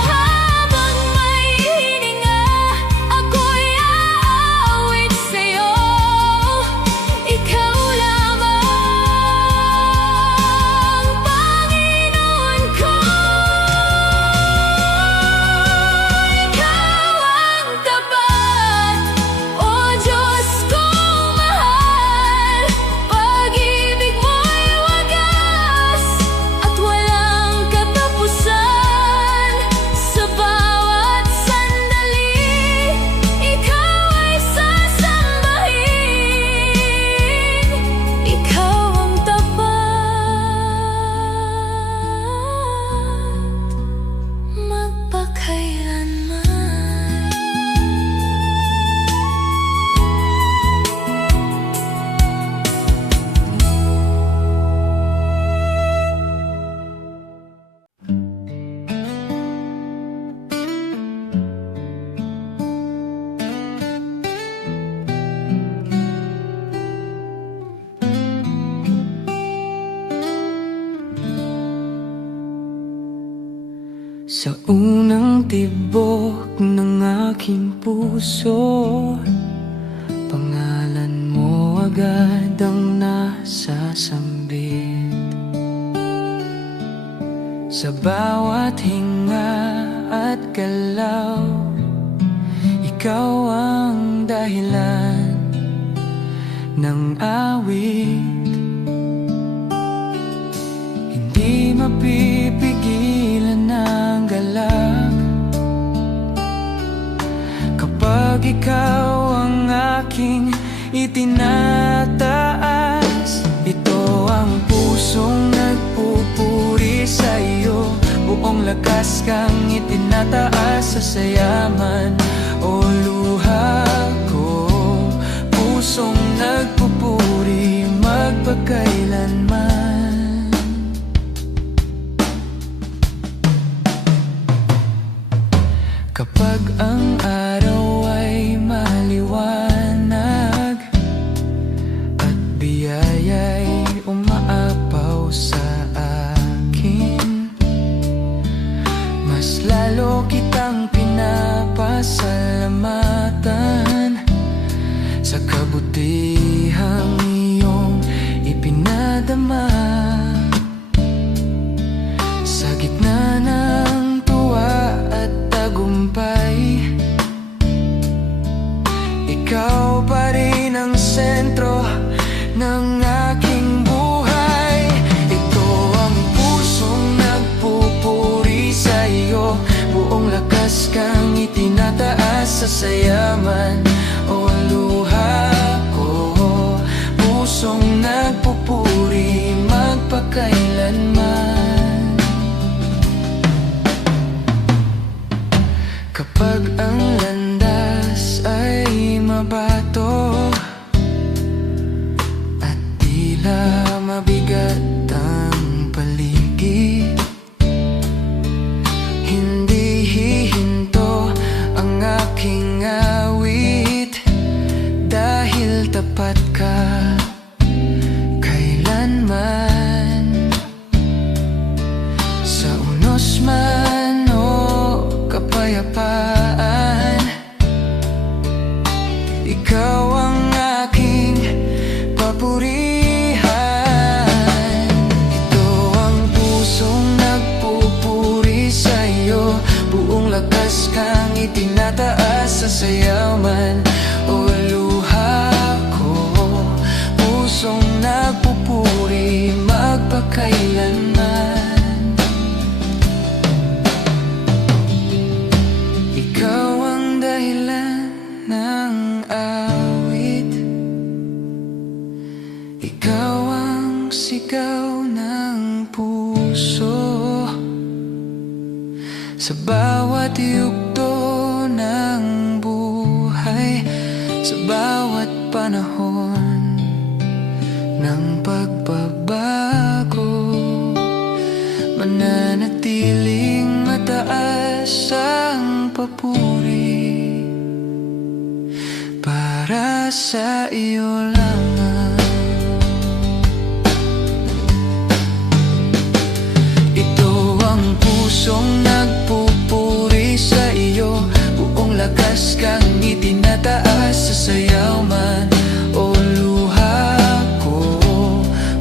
Habang may hininga, ako'y aawit sa'yo. Ikaw lamang, Panginoon ko. Ikaw ang tapat, o Diyos kong mahal. Pag-ibig mo'y wagas at walang katapusan. Sa bawat sandali, ikaw ay sasambahin. Ikaw ang tapat, magpakailanman. Sa unang tibok ng aking puso, pangalan mo agad ang nasasambit. Sa bawat hinga at galaw, ikaw ang dahilan ng awit. Hindi mapipigilan ng galak kapag ikaw ang aking itinataas. Ito ang pusong nagpupuri sa iyo, buong lakas kang itinataas sa sayaman o luha ko. Pusong nagpupuri magpakailanman. sa yaman o luha ko. Pusong nagpupuri magpakailanman. Kapag ang landas ay mabato at tila mabigat ang paligid, hindi hihinto ang aking awit, dahil tapat ka kailanman. Sa unos man o kapayapaan, ikaw ang aking papurihan. Ito ang pusong nagpupuri sa'yo, buong lakas kang itinataas sa sayaman o luha ko. Pusong nagpupuri magpakailanman. Ikaw ang dahilan ng awit, ikaw ang sigaw ng puso. Sa bawat yugto ng buhay, sa bawat panahon ng pagbabago, mananatiling mataas ang papuri para sa iyo lamang. Ito ang pusong nagpupuri sa iyo, buong lakas kang itinataas sa sayaw man o luha ko.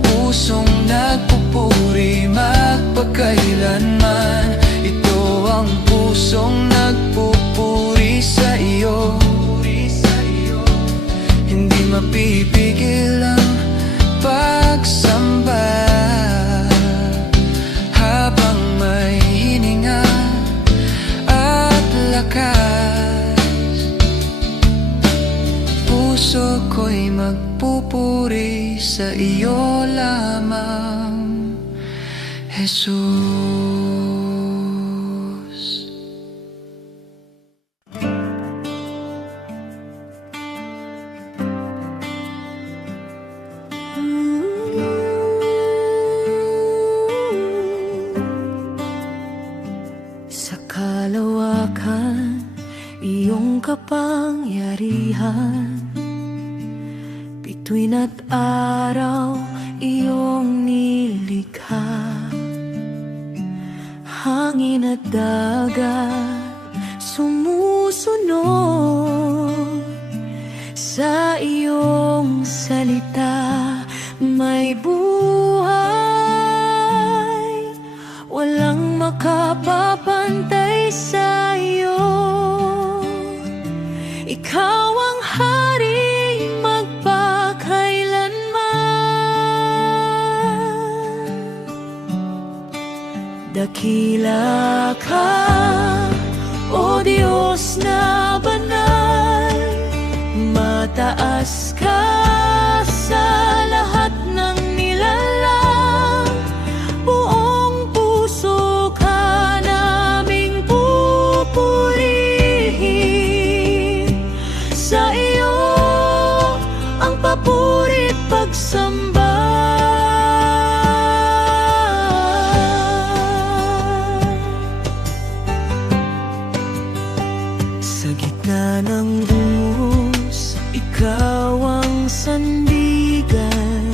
Pusong nagpupuri magpakailanman. Ito ang pusong nagpupuri sa iyo, hindi mapipigil ang pagsamba. Habang may hininga at lakas, puso ko'y magpupuri sa iyo lamang, Jesus. Sa kalawakan, iyong kapangyarihan, bituin at araw, iyong nilikha. Hangin at dagat, sumusunod sa iyong salita, may buhay. Walang makapapantay sa'yo. Ikaw ang hari magpakailanman. Dakila ka, O Diyos na banal, mataas ka sa lahat ng nilalang. Buong puso ka naming pupurihin. Sa iyo ang papuri't pagsamba. Sa gitna ng buhos, ikaw ang sandigan.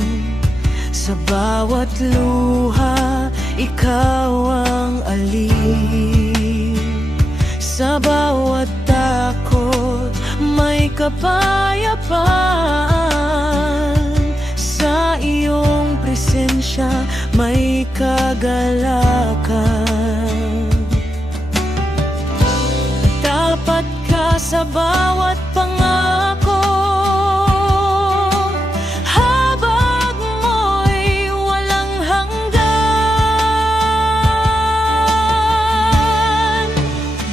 Sa bawat luha, ikaw ang alib. Sa bawat takot, may kapayapaan. Sa iyong presensya, may kagalakan. Tapat ka sa bawat pangako, habag mo'y walang hanggan.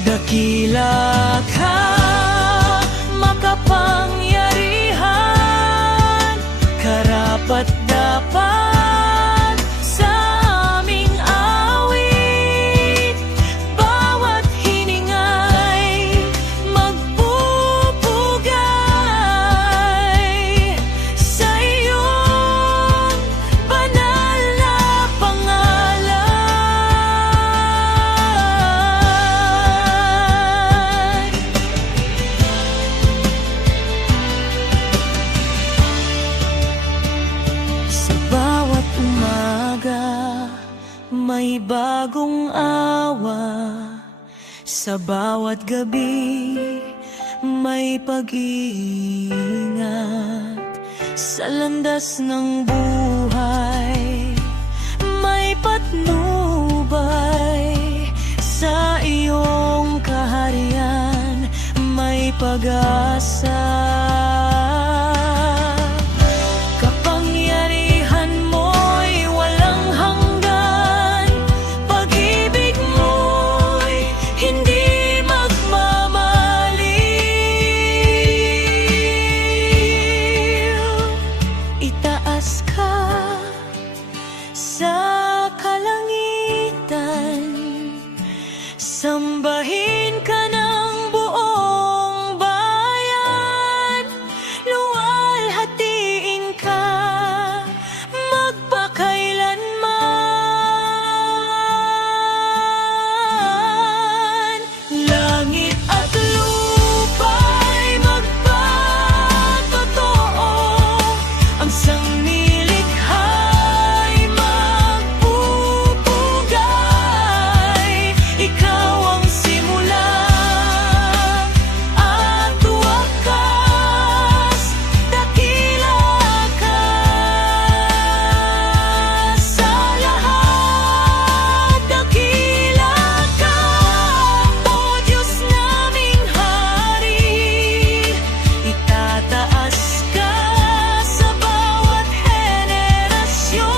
Dakila ka, may bagong awa. Sa bawat gabi may pag-iingat. Sa landas ng buhay may patnubay. Sa iyong kaharian may pag-asa. Kapangyarihan mo'y walang hanggan. Pag-ibig mo'y hindi magmamaliw. Itaas ka sa kalangitan, sambahin ka ng buong bayan. Luwalhatiin ka magpakailanman. Langit at lupa'y magpatotoo. Ang sanglilikha'y magpupugay. Ikaw ang simula at wakas. Dakila ka sa lahat. Dakila ka, O Diyos naming Hari. Itataas ka sa bawat henerasyon.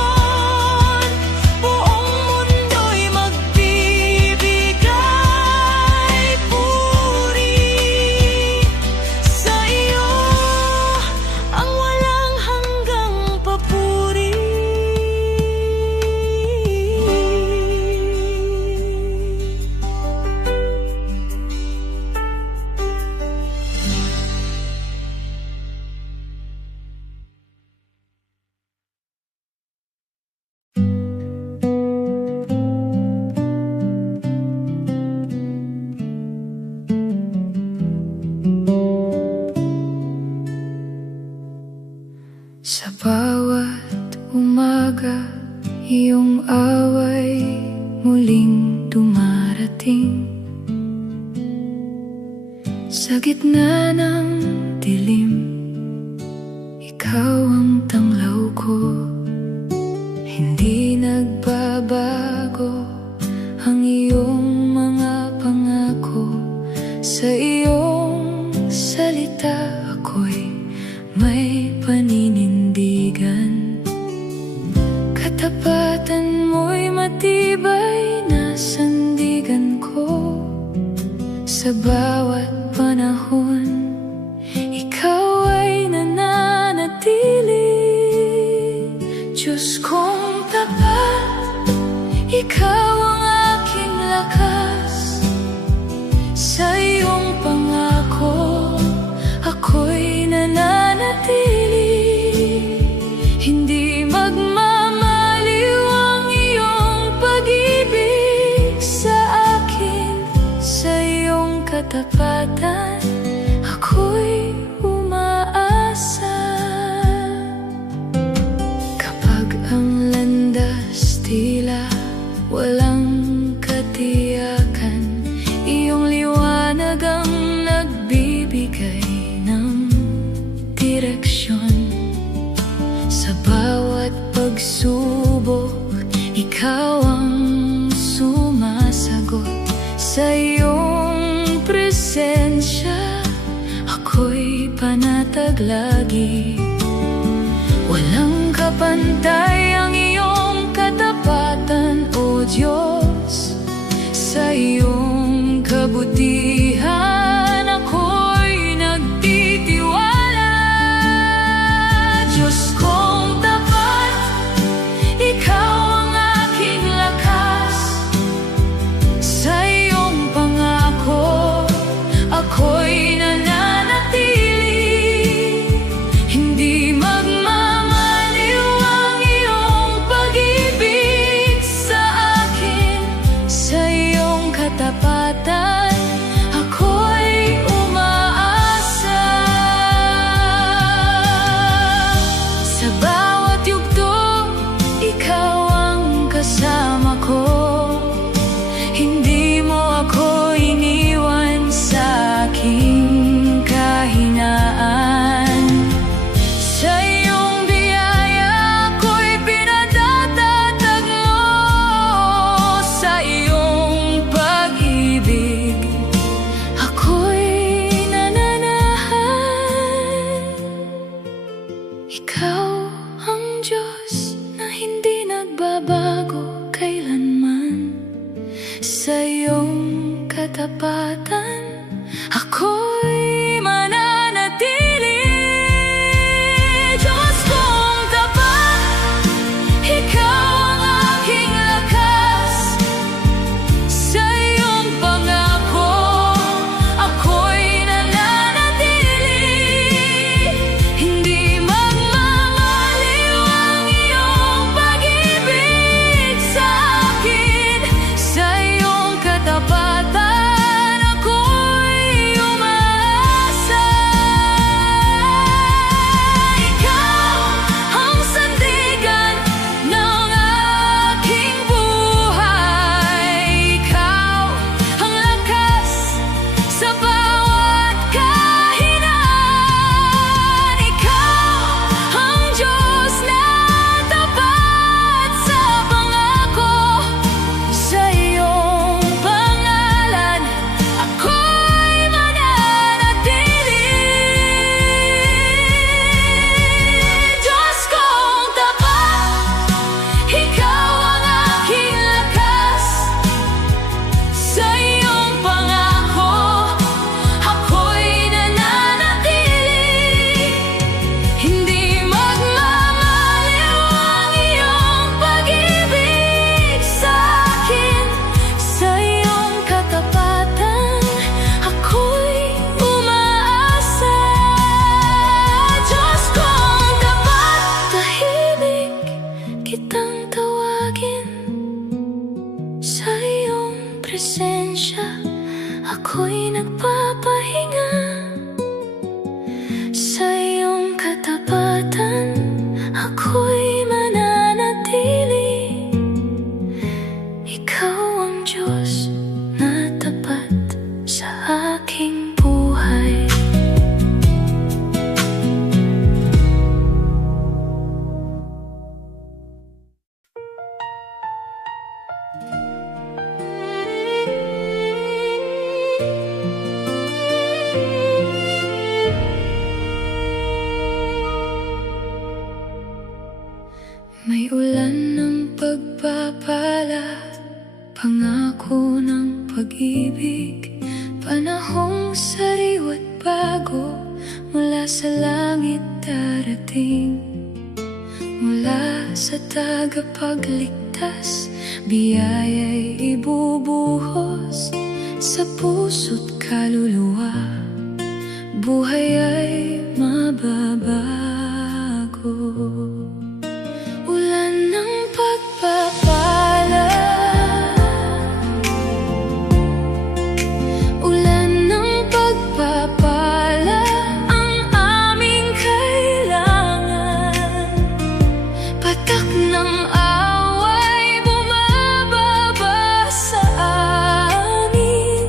Buong mundo'y magbibigay puri sa iyo, ang walang hanggang papuri. Sa bawat umaga, iyong away muling dumarating. Sa gitna ng dilim, ikaw ang tanglaw ko. Hindi nagbabago ang iyong mga pangako. Sa iyong salita ako'y may paninindigan. Katapatan mo'y matibay na sandigan ko. Sa bawat panahon, ikaw ay nananatili. Diyos kong tapat, ikaw ang aking lakas. Sa iyong pangako, ako'y nananatili. Hindi magmamaliw ang iyong pag-ibig sa akin. Sa iyong katapatan, ako'y umaasa. Kapag ang landas tila walang katiyakan, iyong liwanag ang nagbibigay ng direksyon. Sa bawat pagsubok, ikaw ang sumasagot. Sa iyong presensya, ako'y panatag lagi. Walang kapantay ang iyong katapatan, O Diyos. Sa iyong kabutihan, ako'y nagtitiwala. Diyos kong tapat, ikaw ang aking lakas. Sa iyong pangako, ako'y nananatili. Hindi magmamaliw ang sa iyong katapatan, ako'y mananatili. Diyos kong tapat, ikaw ang aking lakas. Sa iyong pangako, ako'y nananatili. Hindi magmamaliw ang iyong pag-ibig sa akin. Sa iyong katapatan, ako'y umaasa. Ikaw ang sandigan ng aking buhay. Ikaw ang lakas sa bawat kahinaan. Ikaw ang Diyos na tapat sa pangako. Sa iyong pangalan, ako'y mananatili. Diyos kong tapat, ikaw ang aking lakas. Sa iyong pangako, ako'y nananatili. Hindi magmamaliw ang iyong pag-ibig sa akin. Sa iyong katapatan, ako'y umaasa. Diyos kong tapat, tahimik kitang tawagin. Sa iyong presensya, ako'y nagpapahinga. Sa iyong katapatan, ako'y mananatili. Ikaw ang Diyos na tapat sa aking buhay. May ulan ng pagpapala, pangako ng pag-ibig, panahong sariwa't bago, mula sa langit darating. Mula sa tagapagligtas, biyaya'y ibubuhos sa puso't kaluluwa. Buhay ay mababago. Ulan ng pagpapala, ulan ng pagpapala ang aming kailangan. Patak ng away bumababa sa amin,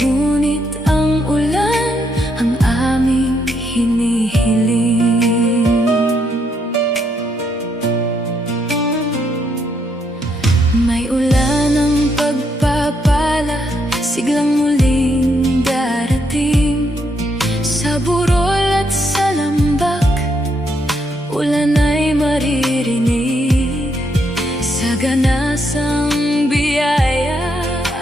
ngunit ang ulan ang aming hinihiling. May ulan ng pagpapala, siglang muling darating. Sa burol at sa lambak, ulan ay maririnig. Sa ganasang biyaya,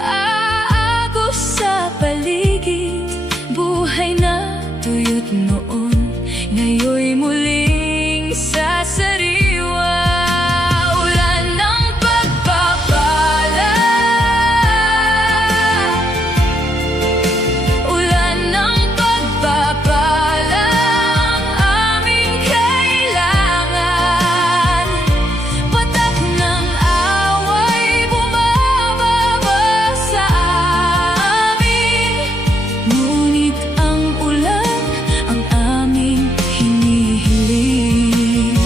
aagos sa paligid. Buhay na tuyot noon, ngayon'y muling sasariwa. Ulan ng pagpapala, ulan ng pagpapala ang aming kailangan. Patak ng away bumababa sa amin, ngunit ang ulan ang aming hinihiling.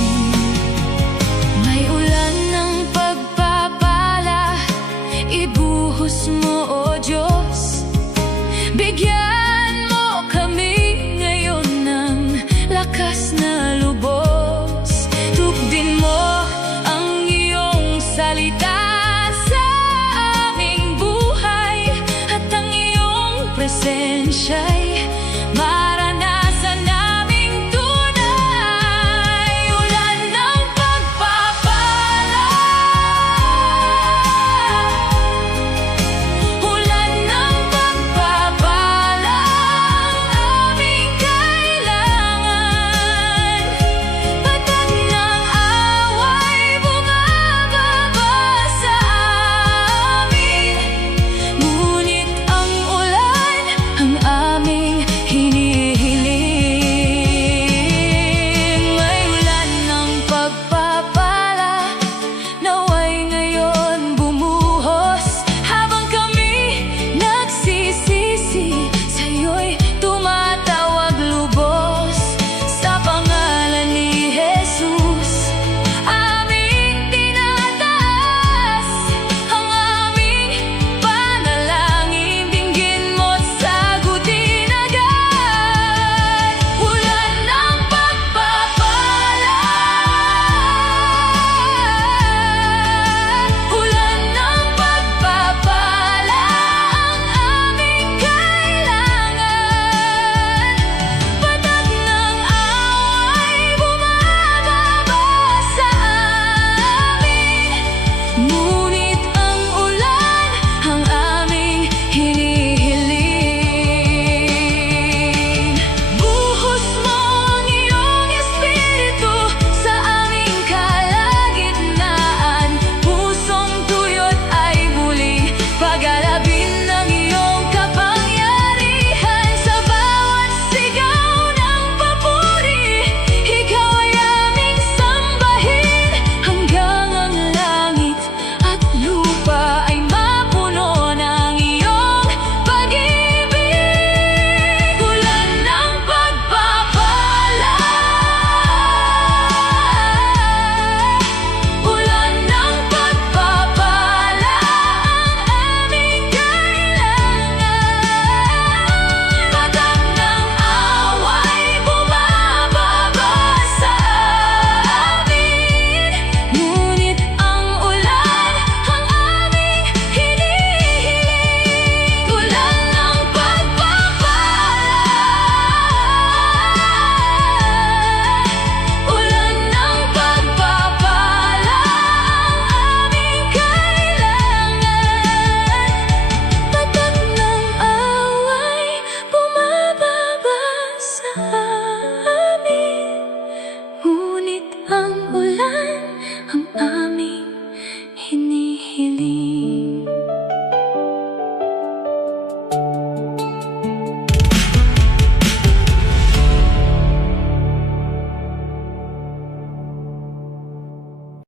May ulan ng pagpapala, ibuhos mo, O Diyos. Bigyan mo kami ngayon ng lakas na lubos. Tugdin mo ang iyong salita sa aming buhay, at ang iyong presensya'y